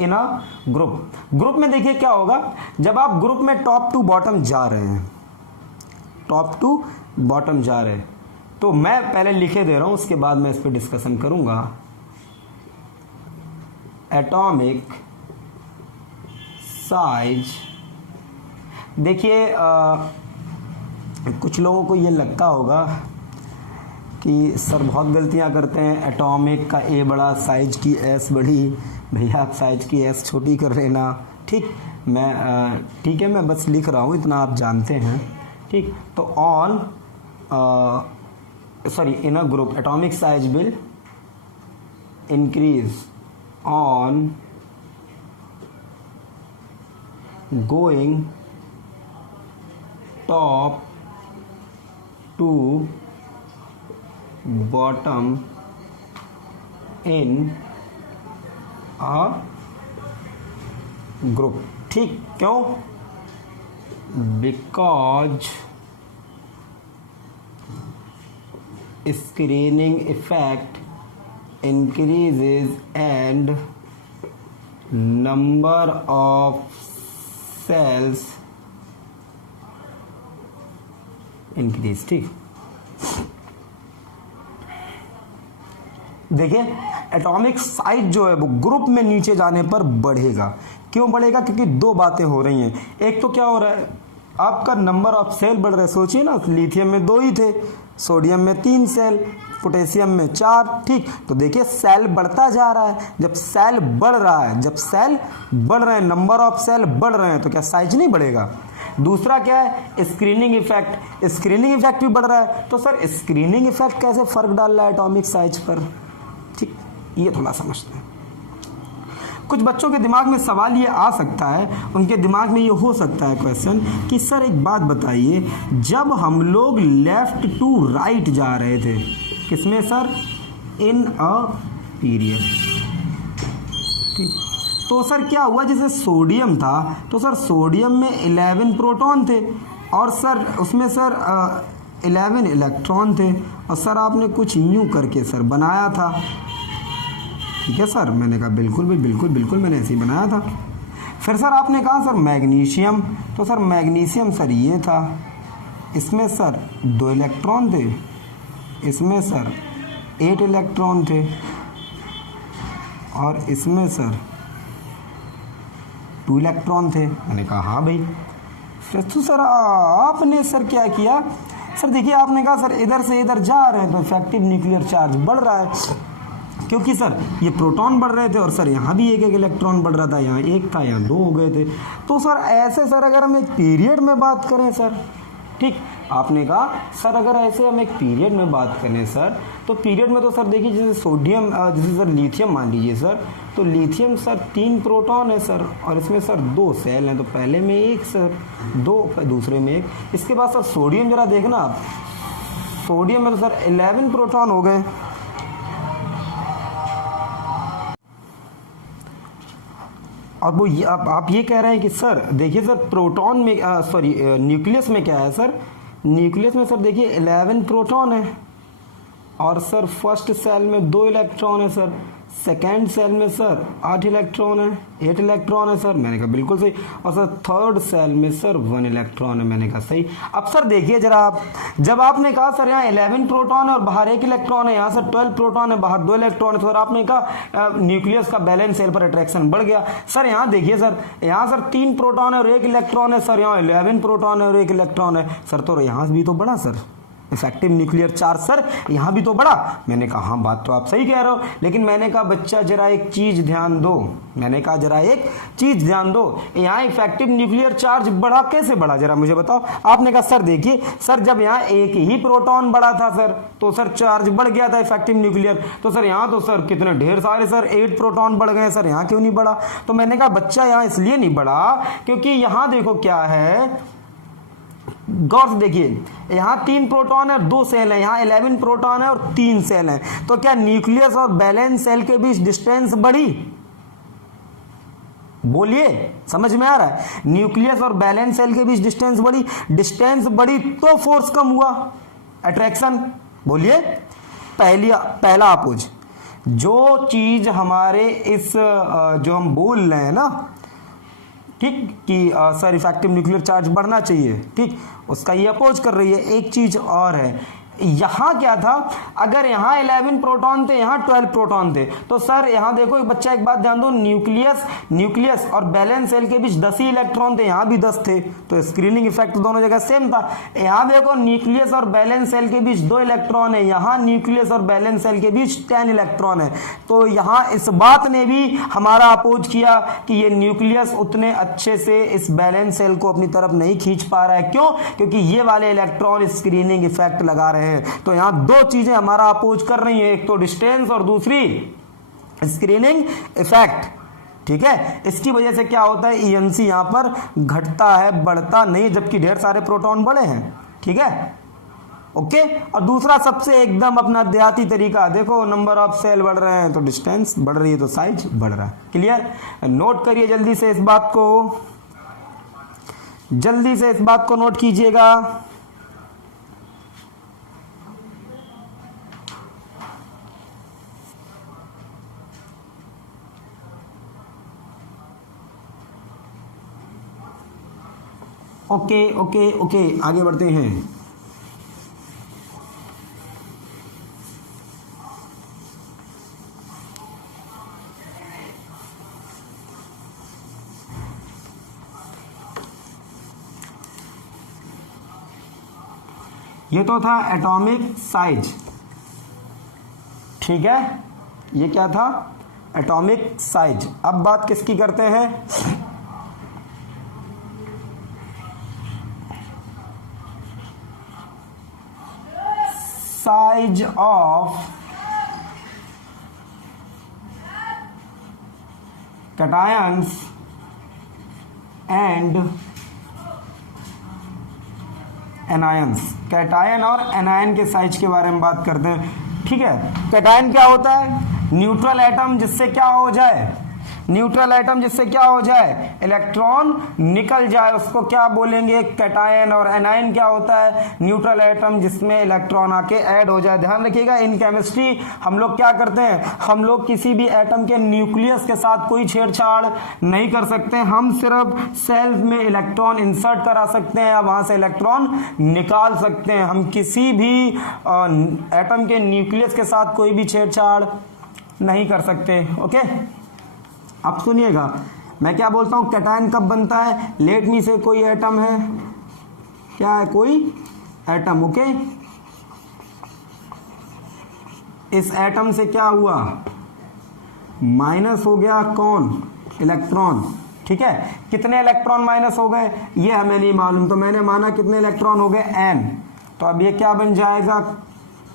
इन अ ग्रुप, ग्रुप में देखिए क्या होगा, जब आप ग्रुप में टॉप टू बॉटम जा रहे हैं, टॉप टू बॉटम जा रहे हैं, तो मैं पहले लिखे दे रहा हूं, उसके बाद मैं इस पर डिस्कशन करूंगा। एटॉमिक साइज, देखिए कुछ लोगों को ये लगता होगा कि सर बहुत गलतियां करते हैं, एटॉमिक का ए बड़ा, साइज की एस बड़ी। भैया आप साइज की एस छोटी कर लेना, ठीक, मैं ठीक है, मैं बस लिख रहा हूँ, इतना आप जानते हैं, ठीक। तो on sorry, in a group atomic size will increase on going top to bottom in a group, ठीक, क्यों? Because screening effect increases and number of cells increase, ठीक। देखिए एटॉमिक साइज जो है वो ग्रुप में नीचे जाने पर बढ़ेगा। क्यों बढ़ेगा? क्योंकि दो बातें हो रही हैं। एक तो क्या हो रहा है, आपका नंबर ऑफ सेल बढ़ रहा है। सोचिए ना, लिथियम में 2 ही थे, सोडियम में 3 सेल, पोटेशियम में 4, ठीक। तो देखिए सेल बढ़ता जा रहा है। जब सेल बढ़ रहा है, जब सेल बढ़ रहे हैं, नंबर ऑफ सेल बढ़ रहे हैं, तो क्या साइज नहीं बढ़ेगा? दूसरा क्या है, स्क्रीनिंग इफेक्ट। स्क्रीनिंग इफेक्ट भी बढ़ रहा है। तो सर स्क्रीनिंग इफेक्ट कैसे फर्क डाल रहा है एटॉमिक साइज पर, ठीक, ये थोड़ा समझते हैं। कुछ बच्चों के दिमाग में सवाल ये आ सकता है, उनके दिमाग में ये हो सकता है क्वेश्चन कि सर एक बात बताइए, जब हम लोग लेफ्ट टू राइट जा रहे थे, किसमें सर? इन अ पीरियड, ठीक। तो सर क्या हुआ, जैसे सोडियम था तो सर सोडियम में 11 प्रोटॉन थे और सर उसमें सर 11 इलेक्ट्रॉन थे और सर आपने कुछ यूँ करके सर बनाया था। ठीक है सर, मैंने कहा बिल्कुल भी बिल्कुल बिल्कुल मैंने ऐसे ही बनाया था। फिर सर आपने कहा सर मैग्नीशियम, तो सर मैग्नीशियम सर ये था, इसमें सर 2 इलेक्ट्रॉन थे, इसमें सर 8 इलेक्ट्रॉन थे और इसमें सर 2 इलेक्ट्रॉन थे। मैंने कहा हाँ भाई। फिर तो सर आपने सर क्या किया, सर देखिए आपने कहा सर इधर से इधर जा रहे हैं तो इफेक्टिव न्यूक्लियर चार्ज बढ़ रहा है, क्योंकि सर ये प्रोटॉन बढ़ रहे थे और सर यहाँ भी एक एक इलेक्ट्रॉन बढ़ रहा था, यहाँ 1 था यहाँ 2 हो गए थे। तो सर ऐसे सर अगर हम एक पीरियड में बात करें सर, ठीक, आपने कहा सर अगर ऐसे हम एक पीरियड में बात करें सर, तो पीरियड में तो सर देखिए जैसे सोडियम जैसे सर लिथियम मान लीजिए सर, तो लिथियम सर 3 प्रोटॉन है सर और इसमें सर 2 सेल हैं, तो पहले में 1 सर 2 दूसरे में 1। इसके बाद सर सोडियम जरा देखना आप, सोडियम में तो सर 11 प्रोटॉन हो गए। और वो आप ये कह रहे हैं कि सर देखिए सर प्रोटॉन में सॉरी न्यूक्लियस में क्या है सर, न्यूक्लियस में सर देखिए 11 प्रोटॉन है और सर फर्स्ट सेल में 2 इलेक्ट्रॉन है सर, सेकेंड सेल में सर 8 इलेक्ट्रॉन है, 8 इलेक्ट्रॉन है सर। मैंने कहा बिल्कुल सही। और सर थर्ड सेल में सर 1 इलेक्ट्रॉन है। मैंने कहा सही। अब सर देखिए जरा आप, जब आपने कहा सर यहाँ 11 प्रोटॉन है और बाहर 1 इलेक्ट्रॉन है, यहाँ सर 12 प्रोटॉन है बाहर 2 इलेक्ट्रॉन है, तो सर आपने कहा न्यूक्लियस का बैलेंस सेल पर अट्रैक्शन बढ़ गया। सर यहाँ देखिए सर, यहाँ सर 3 प्रोटॉन है और 1 इलेक्ट्रॉन है सर, यहाँ 11 प्रोटॉन है और 1 इलेक्ट्रॉन है सर, तो यहाँ भी तो बढ़ा sir effective nuclear charge sir, यहाँ भी तो बढ़ा। मैंने कहा हाँ बात तो आप सही कह रहे हो, लेकिन मैंने कहा बच्चा जरा एक चीज ध्यान दो, मैंने कहा जरा एक चीज ध्यान दो, यहाँ इफेक्टिव न्यूक्लियर चार्ज बढ़ा कैसे बढ़ा जरा मुझे बताओ। आपने कहा सर देखिए सर जब यहाँ एक ही प्रोटॉन बढ़ा था सर तो सर चार्ज बढ़ गया था इफेक्टिव न्यूक्लियर, तो सर यहाँ तो सर कितने ढेर सारे सर 8 प्रोटॉन बढ़ गए सर, यहाँ क्यों नहीं बढ़ा। तो मैंने कहा बच्चा यहाँ इसलिए नहीं बढ़ा क्योंकि यहाँ देखो क्या है, गौर से देखिए यहाँ 3 प्रोटॉन है और 2 सेल है, यहाँ 11 प्रोटॉन है और 3 सेल है, तो क्या न्यूक्लियस और बैलेंस सेल के बीच डिस्टेंस बढ़ी? बोलिए, समझ में आ रहा है? न्यूक्लियस और बैलेंस सेल के बीच डिस्टेंस बढ़ी, डिस्टेंस बढ़ी तो फोर्स कम हुआ, अट्रैक्शन। बोलिए, पहला अपोज, जो चीज हमारे इस जो हम बोल रहे हैं ना, ठीक, कि सर इफेक्टिव न्यूक्लियर चार्ज बढ़ना चाहिए, ठीक, उसका ये अपोज कर रही है। एक चीज और है, यहाँ क्या था, अगर यहाँ 11 प्रोटॉन थे यहाँ 12 प्रोटॉन थे, तो सर यहाँ देखो बच्चा एक बात ध्यान दो, न्यूक्लियस और बैलेंस सेल के बीच 10 ही इलेक्ट्रॉन थे, यहाँ भी 10 थे, तो स्क्रीनिंग इफेक्ट दोनों जगह सेम था। यहाँ देखो न्यूक्लियस और बैलेंस सेल के बीच 2 इलेक्ट्रॉन है, यहाँ न्यूक्लियस और बैलेंस सेल के बीच 10 इलेक्ट्रॉन है, तो यहाँ इस बात ने भी हमारा अपोज किया कि ये न्यूक्लियस उतने अच्छे से इस बैलेंस सेल को अपनी तरफ नहीं खींच पा रहा है। क्यों? क्योंकि ये वाले इलेक्ट्रॉन स्क्रीनिंग इफेक्ट लगा रहे हैं। तो यहां 2 चीजें हमारा अपोज कर रही हैं, एक तो डिस्टेंस और दूसरी स्क्रीनिंग इफेक्ट, ठीक है। इसकी वजह से क्या होता है, ईएनसी यहां पर घटता है, बढ़ता नहीं, जबकि ढेर सारे प्रोटॉन बढ़े हैं, ठीक है, ओके। और दूसरा सबसे एकदम अपना देहाती तरीका, देखो नंबर ऑफ सेल बढ़ रहे हैं तो डिस्टेंस बढ़ रही है तो साइज बढ़ रहा है। क्लियर? नोट करिए जल्दी से इस बात को, जल्दी से इस बात को नोट कीजिएगा। ओके ओके ओके, आगे बढ़ते हैं। ये तो था एटॉमिक साइज, ठीक है, ये क्या था, एटॉमिक साइज। अब बात किसकी करते हैं, size of cations and anions. Cation और एनायन के साइज के बारे में बात करते हैं, ठीक है। कैटायन क्या होता है, न्यूट्रल एटम जिससे क्या हो जाए, न्यूट्रल एटम जिससे क्या हो जाए, इलेक्ट्रॉन निकल जाए, उसको क्या बोलेंगे, कैटायन। और एनायन क्या होता है, न्यूट्रल एटम जिसमें इलेक्ट्रॉन आके ऐड हो जाए। ध्यान रखिएगा, इन केमिस्ट्री हम लोग क्या करते हैं, हम लोग किसी भी एटम के न्यूक्लियस के साथ कोई छेड़छाड़ नहीं कर सकते, हम सिर्फ सेल्स में इलेक्ट्रॉन इंसर्ट करा सकते हैं या वहां से इलेक्ट्रॉन निकाल सकते हैं। हम किसी भी एटम के न्यूक्लियस के साथ कोई भी छेड़छाड़ नहीं कर सकते। ओके, अब सुनिएगा मैं क्या बोलता हूं, कैटायन कब बनता है, लेट मी से कोई एटम है, क्या है, कोई एटम। ओके, इस एटम से क्या हुआ, माइनस हो गया कौन, इलेक्ट्रॉन। ठीक है, कितने इलेक्ट्रॉन माइनस हो गए ये हमें नहीं मालूम, तो मैंने माना कितने इलेक्ट्रॉन हो गए, n। तो अब ये क्या बन जाएगा,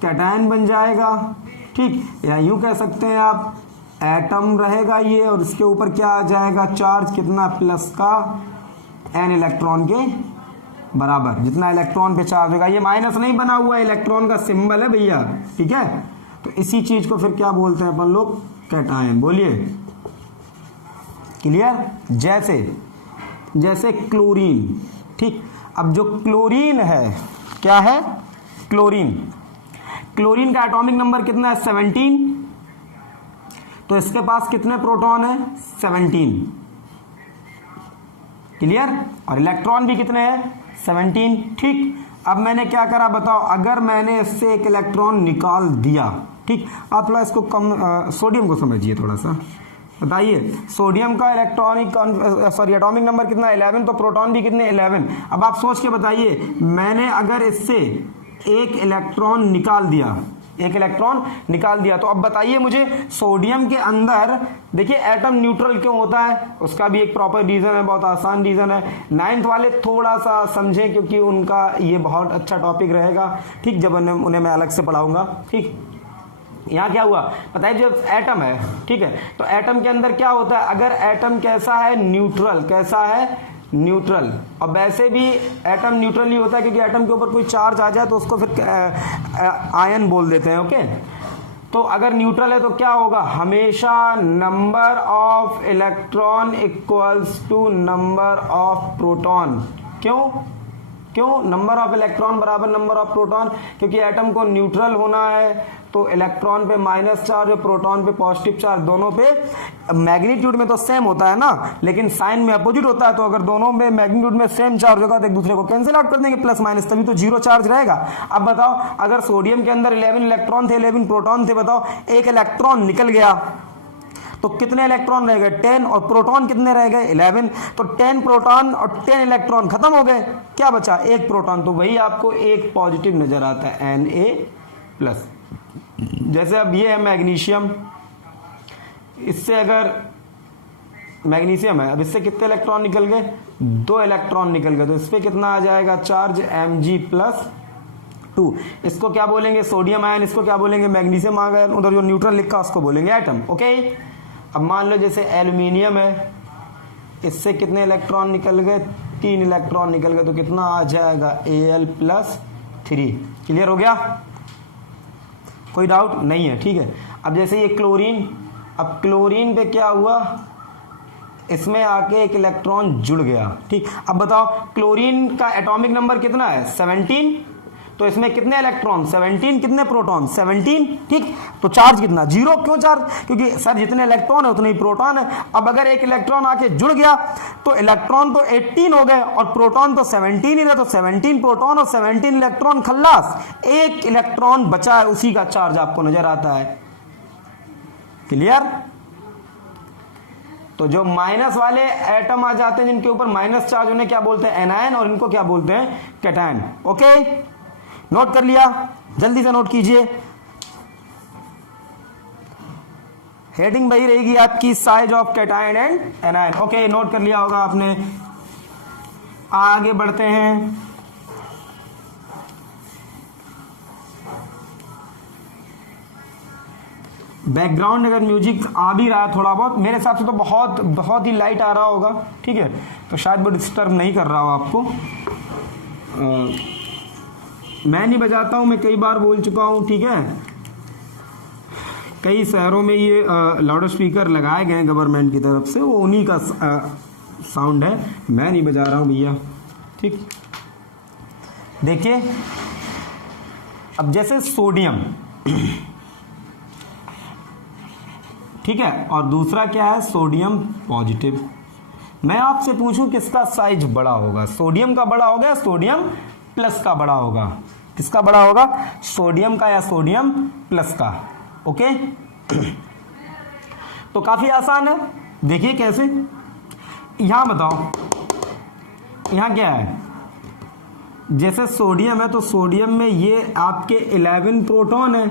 कैटायन बन जाएगा। ठीक, या यूं कह सकते हैं आप, एटम रहेगा ये और इसके ऊपर क्या आ जाएगा, चार्ज कितना, प्लस का n इलेक्ट्रॉन के बराबर, जितना इलेक्ट्रॉन पे चार्ज होगा। ये माइनस नहीं बना हुआ, इलेक्ट्रॉन का सिंबल है भैया। ठीक है, तो इसी चीज को फिर क्या बोलते हैं अपन लोग, कैटायन। बोलिए, क्लियर। जैसे क्लोरीन। ठीक, अब जो क्लोरीन है, क्या है, क्लोरीन। क्लोरीन का एटॉमिक नंबर कितना है, 17। तो इसके पास कितने प्रोटॉन है, 17। क्लियर, और इलेक्ट्रॉन भी कितने हैं, 17। ठीक, अब मैंने क्या करा बताओ, अगर मैंने इससे एक इलेक्ट्रॉन निकाल दिया, ठीक, आप थोड़ा इसको कम सोडियम को समझिए थोड़ा सा, बताइए, सोडियम का एटॉमिक नंबर कितना, 11, तो प्रोटॉन भी कितने, 11। अब आप सोच के बताइए, मैंने अगर इससे एक इलेक्ट्रॉन निकाल दिया, एक इलेक्ट्रॉन निकाल दिया, तो अब बताइए मुझे, सोडियम के अंदर देखिए एटम न्यूट्रल क्यों होता है, उसका भी एक प्रॉपर रीजन है, बहुत आसान रीजन है। 9th वाले थोड़ा सा समझें क्योंकि उनका ये बहुत अच्छा टॉपिक रहेगा। ठीक, जब उन्हें मैं अलग से पढ़ाऊंगा। ठीक, यहाँ क्या हुआ बताइए, जब एटम है, ठीक है, तो एटम के अंदर क्या होता है, अगर एटम कैसा है, न्यूट्रल, कैसा है, न्यूट्रल। और वैसे भी एटम न्यूट्रल ही होता है क्योंकि एटम के ऊपर कोई चार्ज आ जाए तो उसको फिर आयन बोल देते हैं। ओके, तो अगर न्यूट्रल है तो क्या होगा, हमेशा number of electron equals to number of proton. क्यों नंबर ऑफ इलेक्ट्रॉन बराबर नंबर ऑफ प्रोटॉन, क्योंकि एटम को न्यूट्रल होना है तो इलेक्ट्रॉन पे माइनस चार्ज और प्रोटॉन पे पॉजिटिव चार्ज, दोनों पे मैग्नीट्यूड में तो सेम होता है ना, लेकिन साइन में अपोजिट होता है। तो अगर दोनों में मैग्नीट्यूड में सेम चार्ज होगा तो एक दूसरे को कैंसिल आउट कर देंगे, प्लस माइनस, तभी तो जीरो चार्ज रहेगा। अब बताओ, अगर सोडियम के अंदर 11 इलेक्ट्रॉन थे, 11 प्रोटॉन थे, बताओ एक इलेक्ट्रॉन निकल गया तो कितने इलेक्ट्रॉन रह गए, 10, और प्रोटॉन कितने रह गए, 11। तो 10 प्रोटॉन और 10 इलेक्ट्रॉन खत्म हो गए, क्या बचा, एक प्रोटॉन। तो वही आपको एक पॉजिटिव नजर आता है, Na+। जैसे अब ये है मैग्नीशियम, इससे अगर मैग्नीशियम है, अब इससे कितने इलेक्ट्रॉन निकल गए, 2 इलेक्ट्रॉन निकल गए, तो इस पर कितना आ जाएगा चार्ज, Mg+2। इसको क्या बोलेंगे, सोडियम आयन, इसको क्या बोलेंगे, मैग्नीशियम आ गया, उधर जो न्यूट्रल लिखा उसको बोलेंगे एटम। ओके, अब मान लो जैसे एल्यूमिनियम है, इससे कितने इलेक्ट्रॉन निकल गए, 3 इलेक्ट्रॉन निकल गए, तो कितना आ जाएगा, Al+3। क्लियर हो गया, कोई डाउट नहीं है। ठीक है, अब जैसे ये क्लोरीन, अब क्लोरीन पे क्या हुआ, इसमें आके एक इलेक्ट्रॉन जुड़ गया। ठीक, अब बताओ क्लोरीन का एटॉमिक नंबर कितना है, 17। तो इसमें कितने इलेक्ट्रॉन, 17, कितने प्रोटॉन, 17। ठीक, तो चार्ज कितना, 0। क्यों चार्ज, क्योंकि सर जितने इलेक्ट्रॉन है उतने ही प्रोटॉन है। अब अगर एक इलेक्ट्रॉन आके जुड़ गया तो इलेक्ट्रॉन तो 18 हो गए और प्रोटॉन तो 17 ही रहे, तो 17 प्रोटॉन और 17 इलेक्ट्रॉन खल्लास, एक इलेक्ट्रॉन बचा है, उसी का चार्ज आपको नजर आता है। क्लियर, तो जो माइनस वाले एटम आ जाते हैं जिनके ऊपर माइनस चार्ज, उन्हें क्या बोलते हैं, एनायन, और इनको क्या बोलते हैं, कैटायन। ओके, नोट कर लिया, जल्दी से नोट कीजिए। हेडिंग वही रहेगी आपकी, size of cation and anion. Okay, note कर लिया होगा आपने। आगे बढ़ते हैं, बैकग्राउंड अगर म्यूजिक आ भी रहा है थोड़ा बहुत, मेरे हिसाब से तो बहुत बहुत ही लाइट आ रहा होगा। ठीक है, तो शायद वो डिस्टर्ब नहीं कर रहा हो आपको। मैं नहीं बजाता हूँ, मैं कई बार बोल चुका हूँ। ठीक है, कई शहरों में ये लाउड स्पीकर लगाए गए हैं गवर्नमेंट की तरफ से, वो उन्हीं का साउंड है, मैं नहीं बजा रहा हूँ भैया। ठीक, देखिए अब जैसे सोडियम, ठीक है, और दूसरा क्या है सोडियम पॉजिटिव। मैं आपसे पूछूं किसका साइज बड़ा होगा, सोडियम का बड़ा होगा या सोडियम प्लस का बड़ा होगा? किसका बड़ा होगा, सोडियम का या सोडियम प्लस का? ओके तो काफी आसान है, देखिए कैसे। यहां बताओ, यहां क्या है, जैसे सोडियम है तो सोडियम में ये आपके 11 प्रोटॉन है,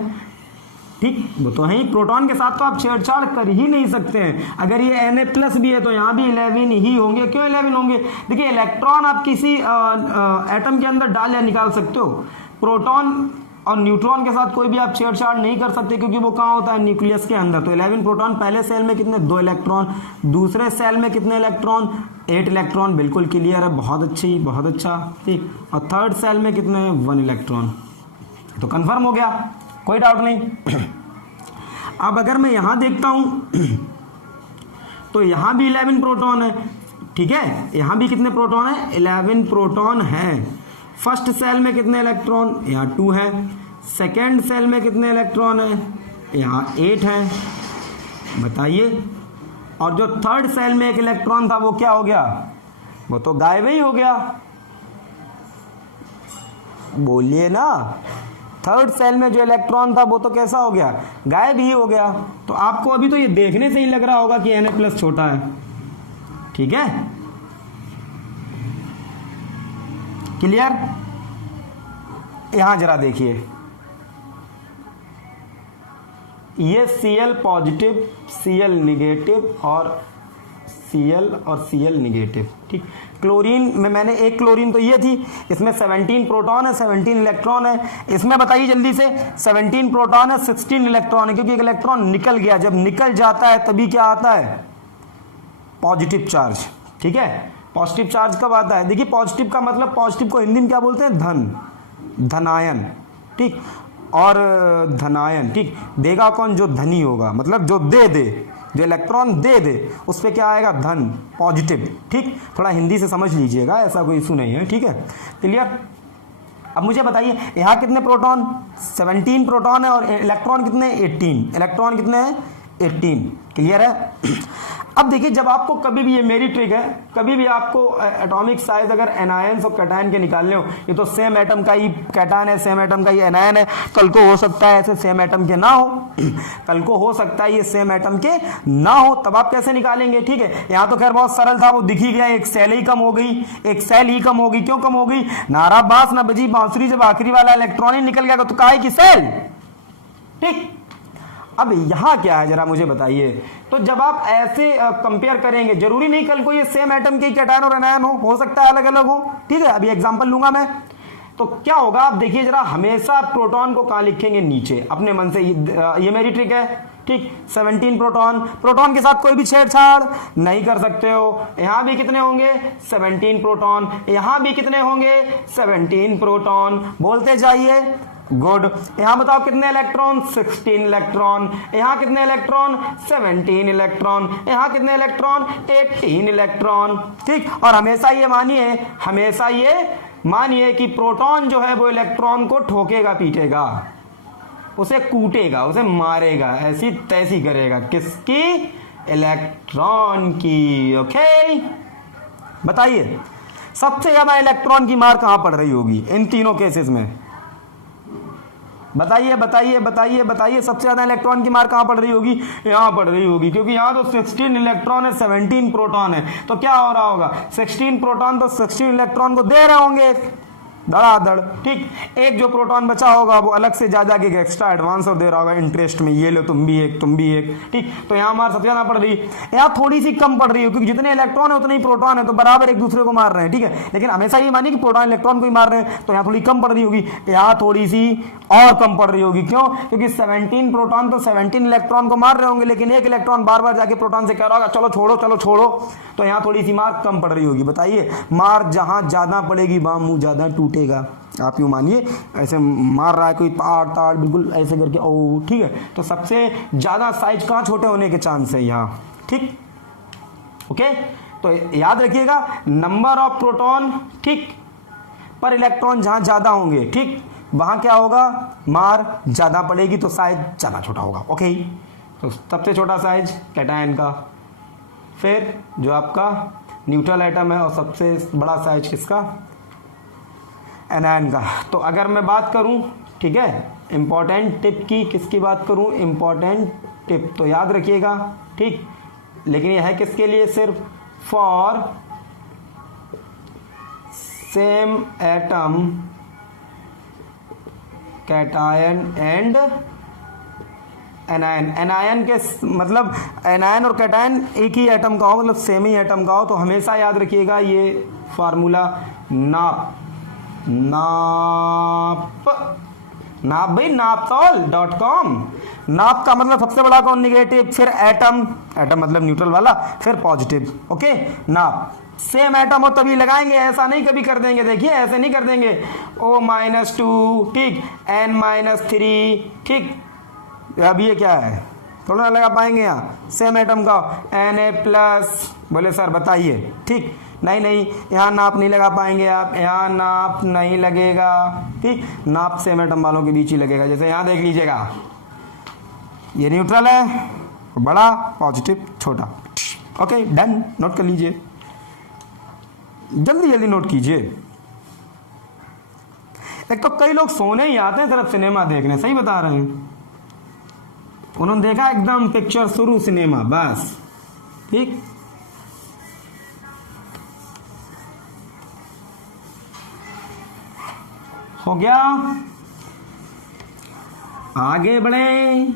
ठीक, वो तो है ही, प्रोटॉन के साथ तो आप छेड़छाड़ कर ही नहीं सकते हैं। अगर ये Na+ भी है तो यहाँ भी 11 ही होंगे। क्यों 11 होंगे? देखिए इलेक्ट्रॉन आप किसी एटम के अंदर डाल या निकाल सकते हो, प्रोटॉन और न्यूट्रॉन के साथ कोई भी आप छेड़छाड़ नहीं कर सकते, क्योंकि वो कहाँ होता है, न्यूक्लियस के अंदर। तो 11 प्रोटॉन, पहले सेल में कितने, 2 इलेक्ट्रॉन, दूसरे सेल में कितने इलेक्ट्रॉन, 8 इलेक्ट्रॉन, बिल्कुल क्लियर है, बहुत अच्छी, बहुत अच्छा, ठीक। और थर्ड सेल में कितने, 1 इलेक्ट्रॉन। तो कंफर्म हो गया, कोई डाउट नहीं। अब अगर मैं यहां देखता हूं तो यहां भी 11 प्रोटॉन है, ठीक है, यहां भी कितने प्रोटॉन है, 11 प्रोटॉन है। फर्स्ट सेल में कितने इलेक्ट्रॉन, यहां 2 है। सेकेंड सेल में कितने इलेक्ट्रॉन है, यहां 8 है, बताइए। और जो थर्ड सेल में 1 इलेक्ट्रॉन था वो क्या हो गया, वो तो गायब ही हो गया, बोलिए ना। थर्ड सेल में जो इलेक्ट्रॉन था वो तो कैसा हो गया, गायब ही हो गया। तो आपको अभी तो ये देखने से ही लग रहा होगा कि Na+ छोटा है, ठीक है, क्लियर। यहां जरा देखिए, ये Cl पॉजिटिव, Cl निगेटिव और Cl निगेटिव, ठीक। क्लोरीन में मैंने एक क्लोरीन तो ये थी, इसमें 17 प्रोटॉन है, 17 इलेक्ट्रॉन है। इसमें बताइए जल्दी से, 17 प्रोटॉन है, 16 इलेक्ट्रॉन है, क्योंकि एक इलेक्ट्रॉन निकल गया। जब निकल जाता है तभी क्या आता है, पॉजिटिव चार्ज, ठीक है। पॉजिटिव चार्ज कब आता है, देखिए पॉजिटिव का मतलब, पॉजिटिव को हिंदी में क्या बोलते हैं, धन, धनायन, ठीक, और धनायन, ठीक। देगा कौन, जो धनी होगा, मतलब जो दे, जो इलेक्ट्रॉन दे उस पर क्या आएगा, धन, पॉजिटिव, ठीक। थोड़ा हिंदी से समझ लीजिएगा, ऐसा कोई इशू नहीं है, ठीक है, क्लियर। अब मुझे बताइए यहाँ कितने प्रोटॉन, 17 प्रोटॉन है, और इलेक्ट्रॉन कितने, 18, इलेक्ट्रॉन कितने हैं, 18, क्लियर है। अब देखिए, जब आपको कभी भी, ये मेरी ट्रिक है, कभी भी आपको एटॉमिक साइज अगर एनायंस और कैटायन के निकालने हो, ये तो सेम एटम का ही कैटायन है, सेम एटम का ही एनायन है, कल को हो सकता है ऐसे सेम एटम के ना हो, कल को हो सकता है ये सेम एटम के ना हो, तब आप कैसे निकालेंगे, ठीक है। यहाँ तो खैर बहुत सरल था, वो दिख ही गया, एक सेल ही कम हो गई, एक सेल ही कम होगी। क्यों कम हो गई, नारा बांस ना बजी बांसुरी, जब आखिरी वाला इलेक्ट्रॉन ही निकल गया तो काहे की सेल, ठीक। अब यहां क्या है जरा मुझे बताइए। तो जब आप ऐसे कंपेयर करेंगे, जरूरी नहीं कल को ये सेम एटम के कैटायन और एनायन हो सकता है अलग अलग हो, ठीक है। अभी एग्जांपल लूंगा मैं, तो क्या होगा आप देखिए जरा, हमेशा प्रोटॉन को कहां लिखेंगे, नीचे, अपने मन से। ये मेरी ट्रिक है, ठीक। 17 प्रोटॉन, प्रोटॉन के साथ कोई भी छेड़छाड़ नहीं कर सकते हो। यहां भी कितने होंगे, 17 प्रोटॉन, यहां भी कितने होंगे, 17 प्रोटॉन, बोलते जाइए, गुड। यहां बताओ कितने इलेक्ट्रॉन, 16 इलेक्ट्रॉन, यहां कितने इलेक्ट्रॉन, 17 इलेक्ट्रॉन, यहां कितने इलेक्ट्रॉन, 18 इलेक्ट्रॉन, ठीक। और हमेशा ये मानिए कि प्रोटॉन जो है वो इलेक्ट्रॉन को ठोकेगा, पीटेगा, उसे कूटेगा, उसे मारेगा, ऐसी तैसी करेगा, किसकी, इलेक्ट्रॉन की, ओके। बताइए सबसे ज्यादा इलेक्ट्रॉन की मार कहां पड़ रही होगी इन तीनों केसेस में, बताइए बताइए बताइए बताइए, सबसे ज्यादा इलेक्ट्रॉन की मार कहां पड़ रही होगी, यहां पड़ रही होगी, क्योंकि यहां तो 16 इलेक्ट्रॉन है, 17 प्रोटॉन है। तो क्या हो रहा होगा, 16 प्रोटॉन तो 16 इलेक्ट्रॉन को दे रहे होंगे धड़ाधड़, ठीक। एक जो प्रोटॉन बचा होगा वो अलग से जा के एक्स्ट्रा एडवांस और दे रहा होगा इंटरेस्ट में, ये लो तुम भी एक, तुम भी एक, ठीक। तो यहाँ मार सबसे ज्यादा पड़ रही है, यहाँ थोड़ी सी कम पड़ रही है, क्योंकि जितने इलेक्ट्रॉन है उतने ही प्रोटॉन है, तो बराबर एक दूसरे को मार रहे हैं, ठीक है। लेकिन हमेशा ये मानिए कि प्रोटॉन इलेक्ट्रॉन को ही मार रहे हैं, तो यहाँ थोड़ी कम पड़ रही होगी, यहाँ थोड़ी सी और कम पड़ रही होगी। क्यों, क्योंकि 17 प्रोटॉन तो 17 इलेक्ट्रॉन को मार रहे होंगे, लेकिन एक इलेक्ट्रॉन बार बार जाके प्रोटॉन से कह रहा होगा चलो छोड़ो चलो छोड़ो, तो यहाँ थोड़ी सी मार कम पड़ रही होगी। बताइए, मार जहां ज्यादा पड़ेगी वहां मुंह ज्यादा टूटेगा। पीटेगा। आप यूँ मानिए ऐसे मार रहा है कोई ताड़ ताड़ बिल्कुल ऐसे करके, ओ ठीक है। तो सबसे ज़्यादा साइज कहाँ छोटे होने के चांस है यहाँ, ठीक ओके। तो याद रखिएगा नंबर ऑफ प्रोटॉन ठीक पर इलेक्ट्रॉन जहाँ ज़्यादा होंगे ठीक वहाँ क्या होगा, मार ज़्यादा पड़ेगी तो साइज ज़्यादा छोटा होगा। ओके, तो सबसे छोटा साइज कैटायन का, फिर जो आपका न्यूट्रल एटम है और सबसे बड़ा साइज किसका, एनायन का। तो अगर मैं बात करूं ठीक है इम्पॉर्टेंट टिप की, किसकी बात करूं, इम्पॉर्टेंट टिप, तो याद रखिएगा ठीक। लेकिन यह है किसके लिए, सिर्फ for same atom cation and anion. Anion के मतलब एनायन और कैटायन एक ही एटम का हो, मतलब सेम ही एटम का हो। तो हमेशा याद रखिएगा ये फार्मूला नाप भाई naptol.com। नाप का मतलब सबसे बड़ा कौन, निगेटिव, फिर एटम, एटम मतलब न्यूट्रल वाला, फिर पॉजिटिव। ओके, नाप सेम एटम हो तभी लगाएंगे, ऐसा नहीं कभी कर देंगे, देखिए ऐसे नहीं कर देंगे O-2 ठीक, N-3 ठीक। अब ये क्या है, थोड़ा ना लगा पाएंगे यहाँ, सेम एटम का Na+, बोले सर बताइए ठीक, नहीं यहाँ नाप नहीं लगा पाएंगे आप, यहाँ नाप नहीं लगेगा ठीक, नाप सेम एटम वालों के बीच ही लगेगा। जैसे यहाँ देख लीजिएगा ये न्यूट्रल है, बड़ा पॉजिटिव छोटा। ओके डन, नोट कर लीजिए, जल्दी जल्दी नोट कीजिए। एक तो कई लोग सोने ही आते हैं सिर्फ सिनेमा देखने, सही बता रहे हैं, उन्होंने देखा एकदम पिक्चर शुरू सिनेमा बस ठीक। हो गया, आगे बढ़े।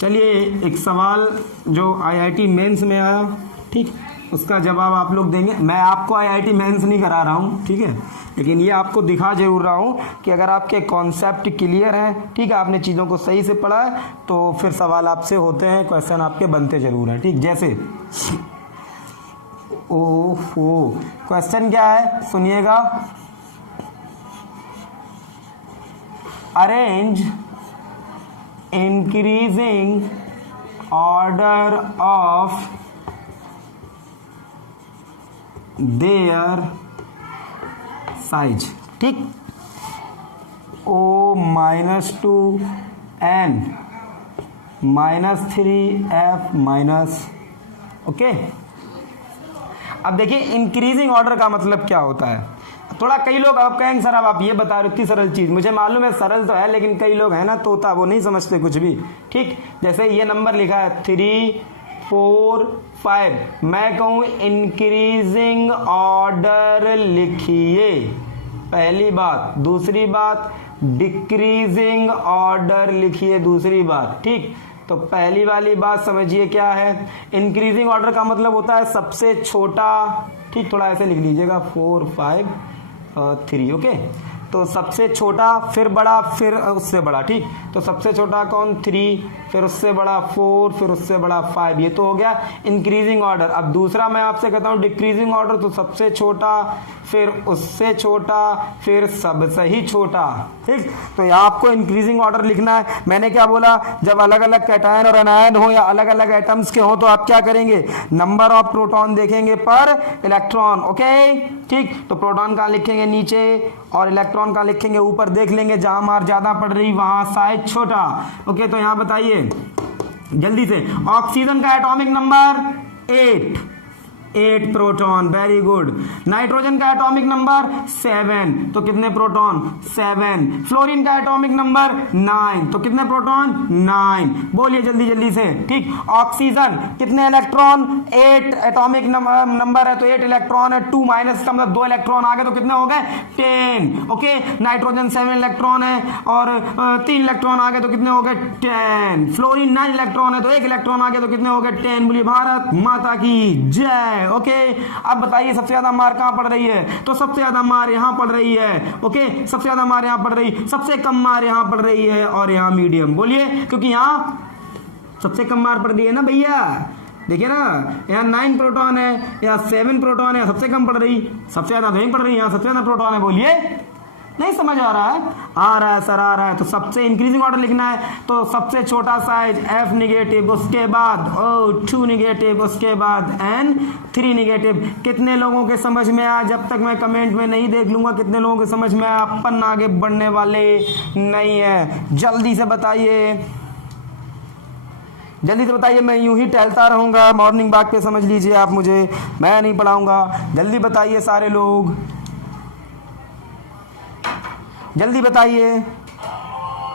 चलिए एक सवाल जो आईआईटी मेंस में आया ठीक, उसका जवाब आप लोग देंगे। मैं आपको आईआईटी मेंस नहीं करा रहा हूँ ठीक है, लेकिन ये आपको दिखा जरूर रहा हूँ कि अगर आपके कॉन्सेप्ट क्लियर हैं ठीक है, आपने चीज़ों को सही से पढ़ा है, तो फिर सवाल आपसे होते हैं, क्वेश्चन आपके बनते जरूर हैं ठीक। जैसे ओहो, क्वेश्चन क्या है सुनिएगा, arrange increasing order of their size ठीक, O-2 N-3F-। ओके, अब देखिए इंक्रीजिंग ऑर्डर का मतलब क्या होता है। थोड़ा कई लोग आप कहेंगे सर अब आप ये बता रहे हो इतनी सरल चीज, मुझे मालूम है सरल तो है, लेकिन कई लोग हैं ना तोता, वो नहीं समझते कुछ भी ठीक। जैसे ये नंबर लिखा है 3 4 5, मैं कहूँ इंक्रीजिंग ऑर्डर लिखिए, पहली बात। दूसरी बात डिक्रीजिंग ऑर्डर लिखिए, दूसरी बात ठीक। तो पहली वाली बात समझिए क्या है, इंक्रीजिंग ऑर्डर का मतलब होता है सबसे छोटा ठीक, थोड़ा ऐसे लिख लीजिएगा 4 5 3 ओके। तो सबसे छोटा फिर बड़ा फिर उससे बड़ा ठीक, तो सबसे छोटा कौन 3, फिर उससे बड़ा 4, फिर उससे बड़ा 5, ये तो हो गया इंक्रीजिंग ऑर्डर। अब दूसरा मैं आपसे कहता हूँ डिक्रीजिंग ऑर्डर, तो सबसे छोटा फिर उससे छोटा फिर सबसे ही छोटा ठीक। तो यहाँ आपको इंक्रीजिंग ऑर्डर लिखना है। मैंने क्या बोला, जब अलग अलग कैटायन और एनायन हो या अलग अलग एटम्स के हो तो आप क्या करेंगे, नंबर ऑफ प्रोटॉन देखेंगे पर इलेक्ट्रॉन। ओके ठीक, तो प्रोटॉन का लिखेंगे नीचे और इलेक्ट्रॉन का लिखेंगे ऊपर, देख लेंगे जहां मार ज्यादा पड़ रही वहां साइज छोटा। ओके, तो यहां बताइए जल्दी से, ऑक्सीजन का atomic number 8 proton, very good. Nitrogen का एटॉमिक नंबर 7, तो कितने प्रोटॉन 7। फ्लोरीन का एटॉमिक नंबर 9, तो कितने प्रोटॉन 9। बोलिए जल्दी जल्दी से ठीक। ऑक्सीजन कितने इलेक्ट्रॉन 8 एटॉमिक नंबर है, तो 8 इलेक्ट्रॉन है, 2 माइनस का मतलब 2 इलेक्ट्रॉन आ गए, तो कितने हो गए 10। ओके, नाइट्रोजन 7 इलेक्ट्रॉन है और 3 इलेक्ट्रॉन आ गए, तो कितने हो गए 10। फ्लोरीन 9 इलेक्ट्रॉन है, तो 1 इलेक्ट्रॉन आ गया, तो कितने हो गए 10। बोलिए भारत माता की जय। ओके, अब बताइए सबसे ज्यादा मार कहां पड़ रही है, तो सबसे ज्यादा मार यहां पड़ रही है। ओके, सबसे ज्यादा मार यहां पड़ रही, सबसे कम मार यहां पड़ रही है और यहां मीडियम। बोलिए, क्योंकि यहां सबसे कम मार पड़ रही है ना भैया, देखिए ना, यहाँ 9 प्रोटॉन है, यहाँ 7 प्रोटॉन है, सबसे कम पड़ रही, सबसे ज्यादा नहीं पड़ रही, यहाँ सबसे ज्यादा प्रोटॉन है। बोलिए, नहीं समझ आ रहा है? आ रहा है सर, आ रहा है। तो सबसे इंक्रीजिंग ऑर्डर लिखना है, तो सबसे छोटा साइज F नेगेटिव, उसके बाद O2 नेगेटिव, उसके बाद N3 नेगेटिव। कितने लोगों के समझ में आया? जब तक मैं कमेंट में नहीं देख लूंगा कितने लोगों के समझ में आया, अपन आगे बढ़ने वाले नहीं है। जल्दी से बताइए, जल्दी से बताइए। मैं यूं ही टहलता रहूंगा, मॉर्निंग वॉक पे समझ लीजिए आप मुझे, मैं नहीं पढ़ाऊंगा। जल्दी बताइए सारे लोग, जल्दी बताइए।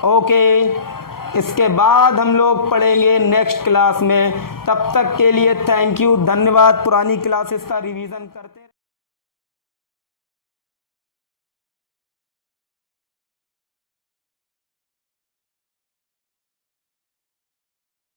ओके, इसके बाद हम लोग पढ़ेंगे नेक्स्ट क्लास में। तब तक के लिए थैंक यू, धन्यवाद। पुरानी क्लासेस का रिवीजन करते हैं।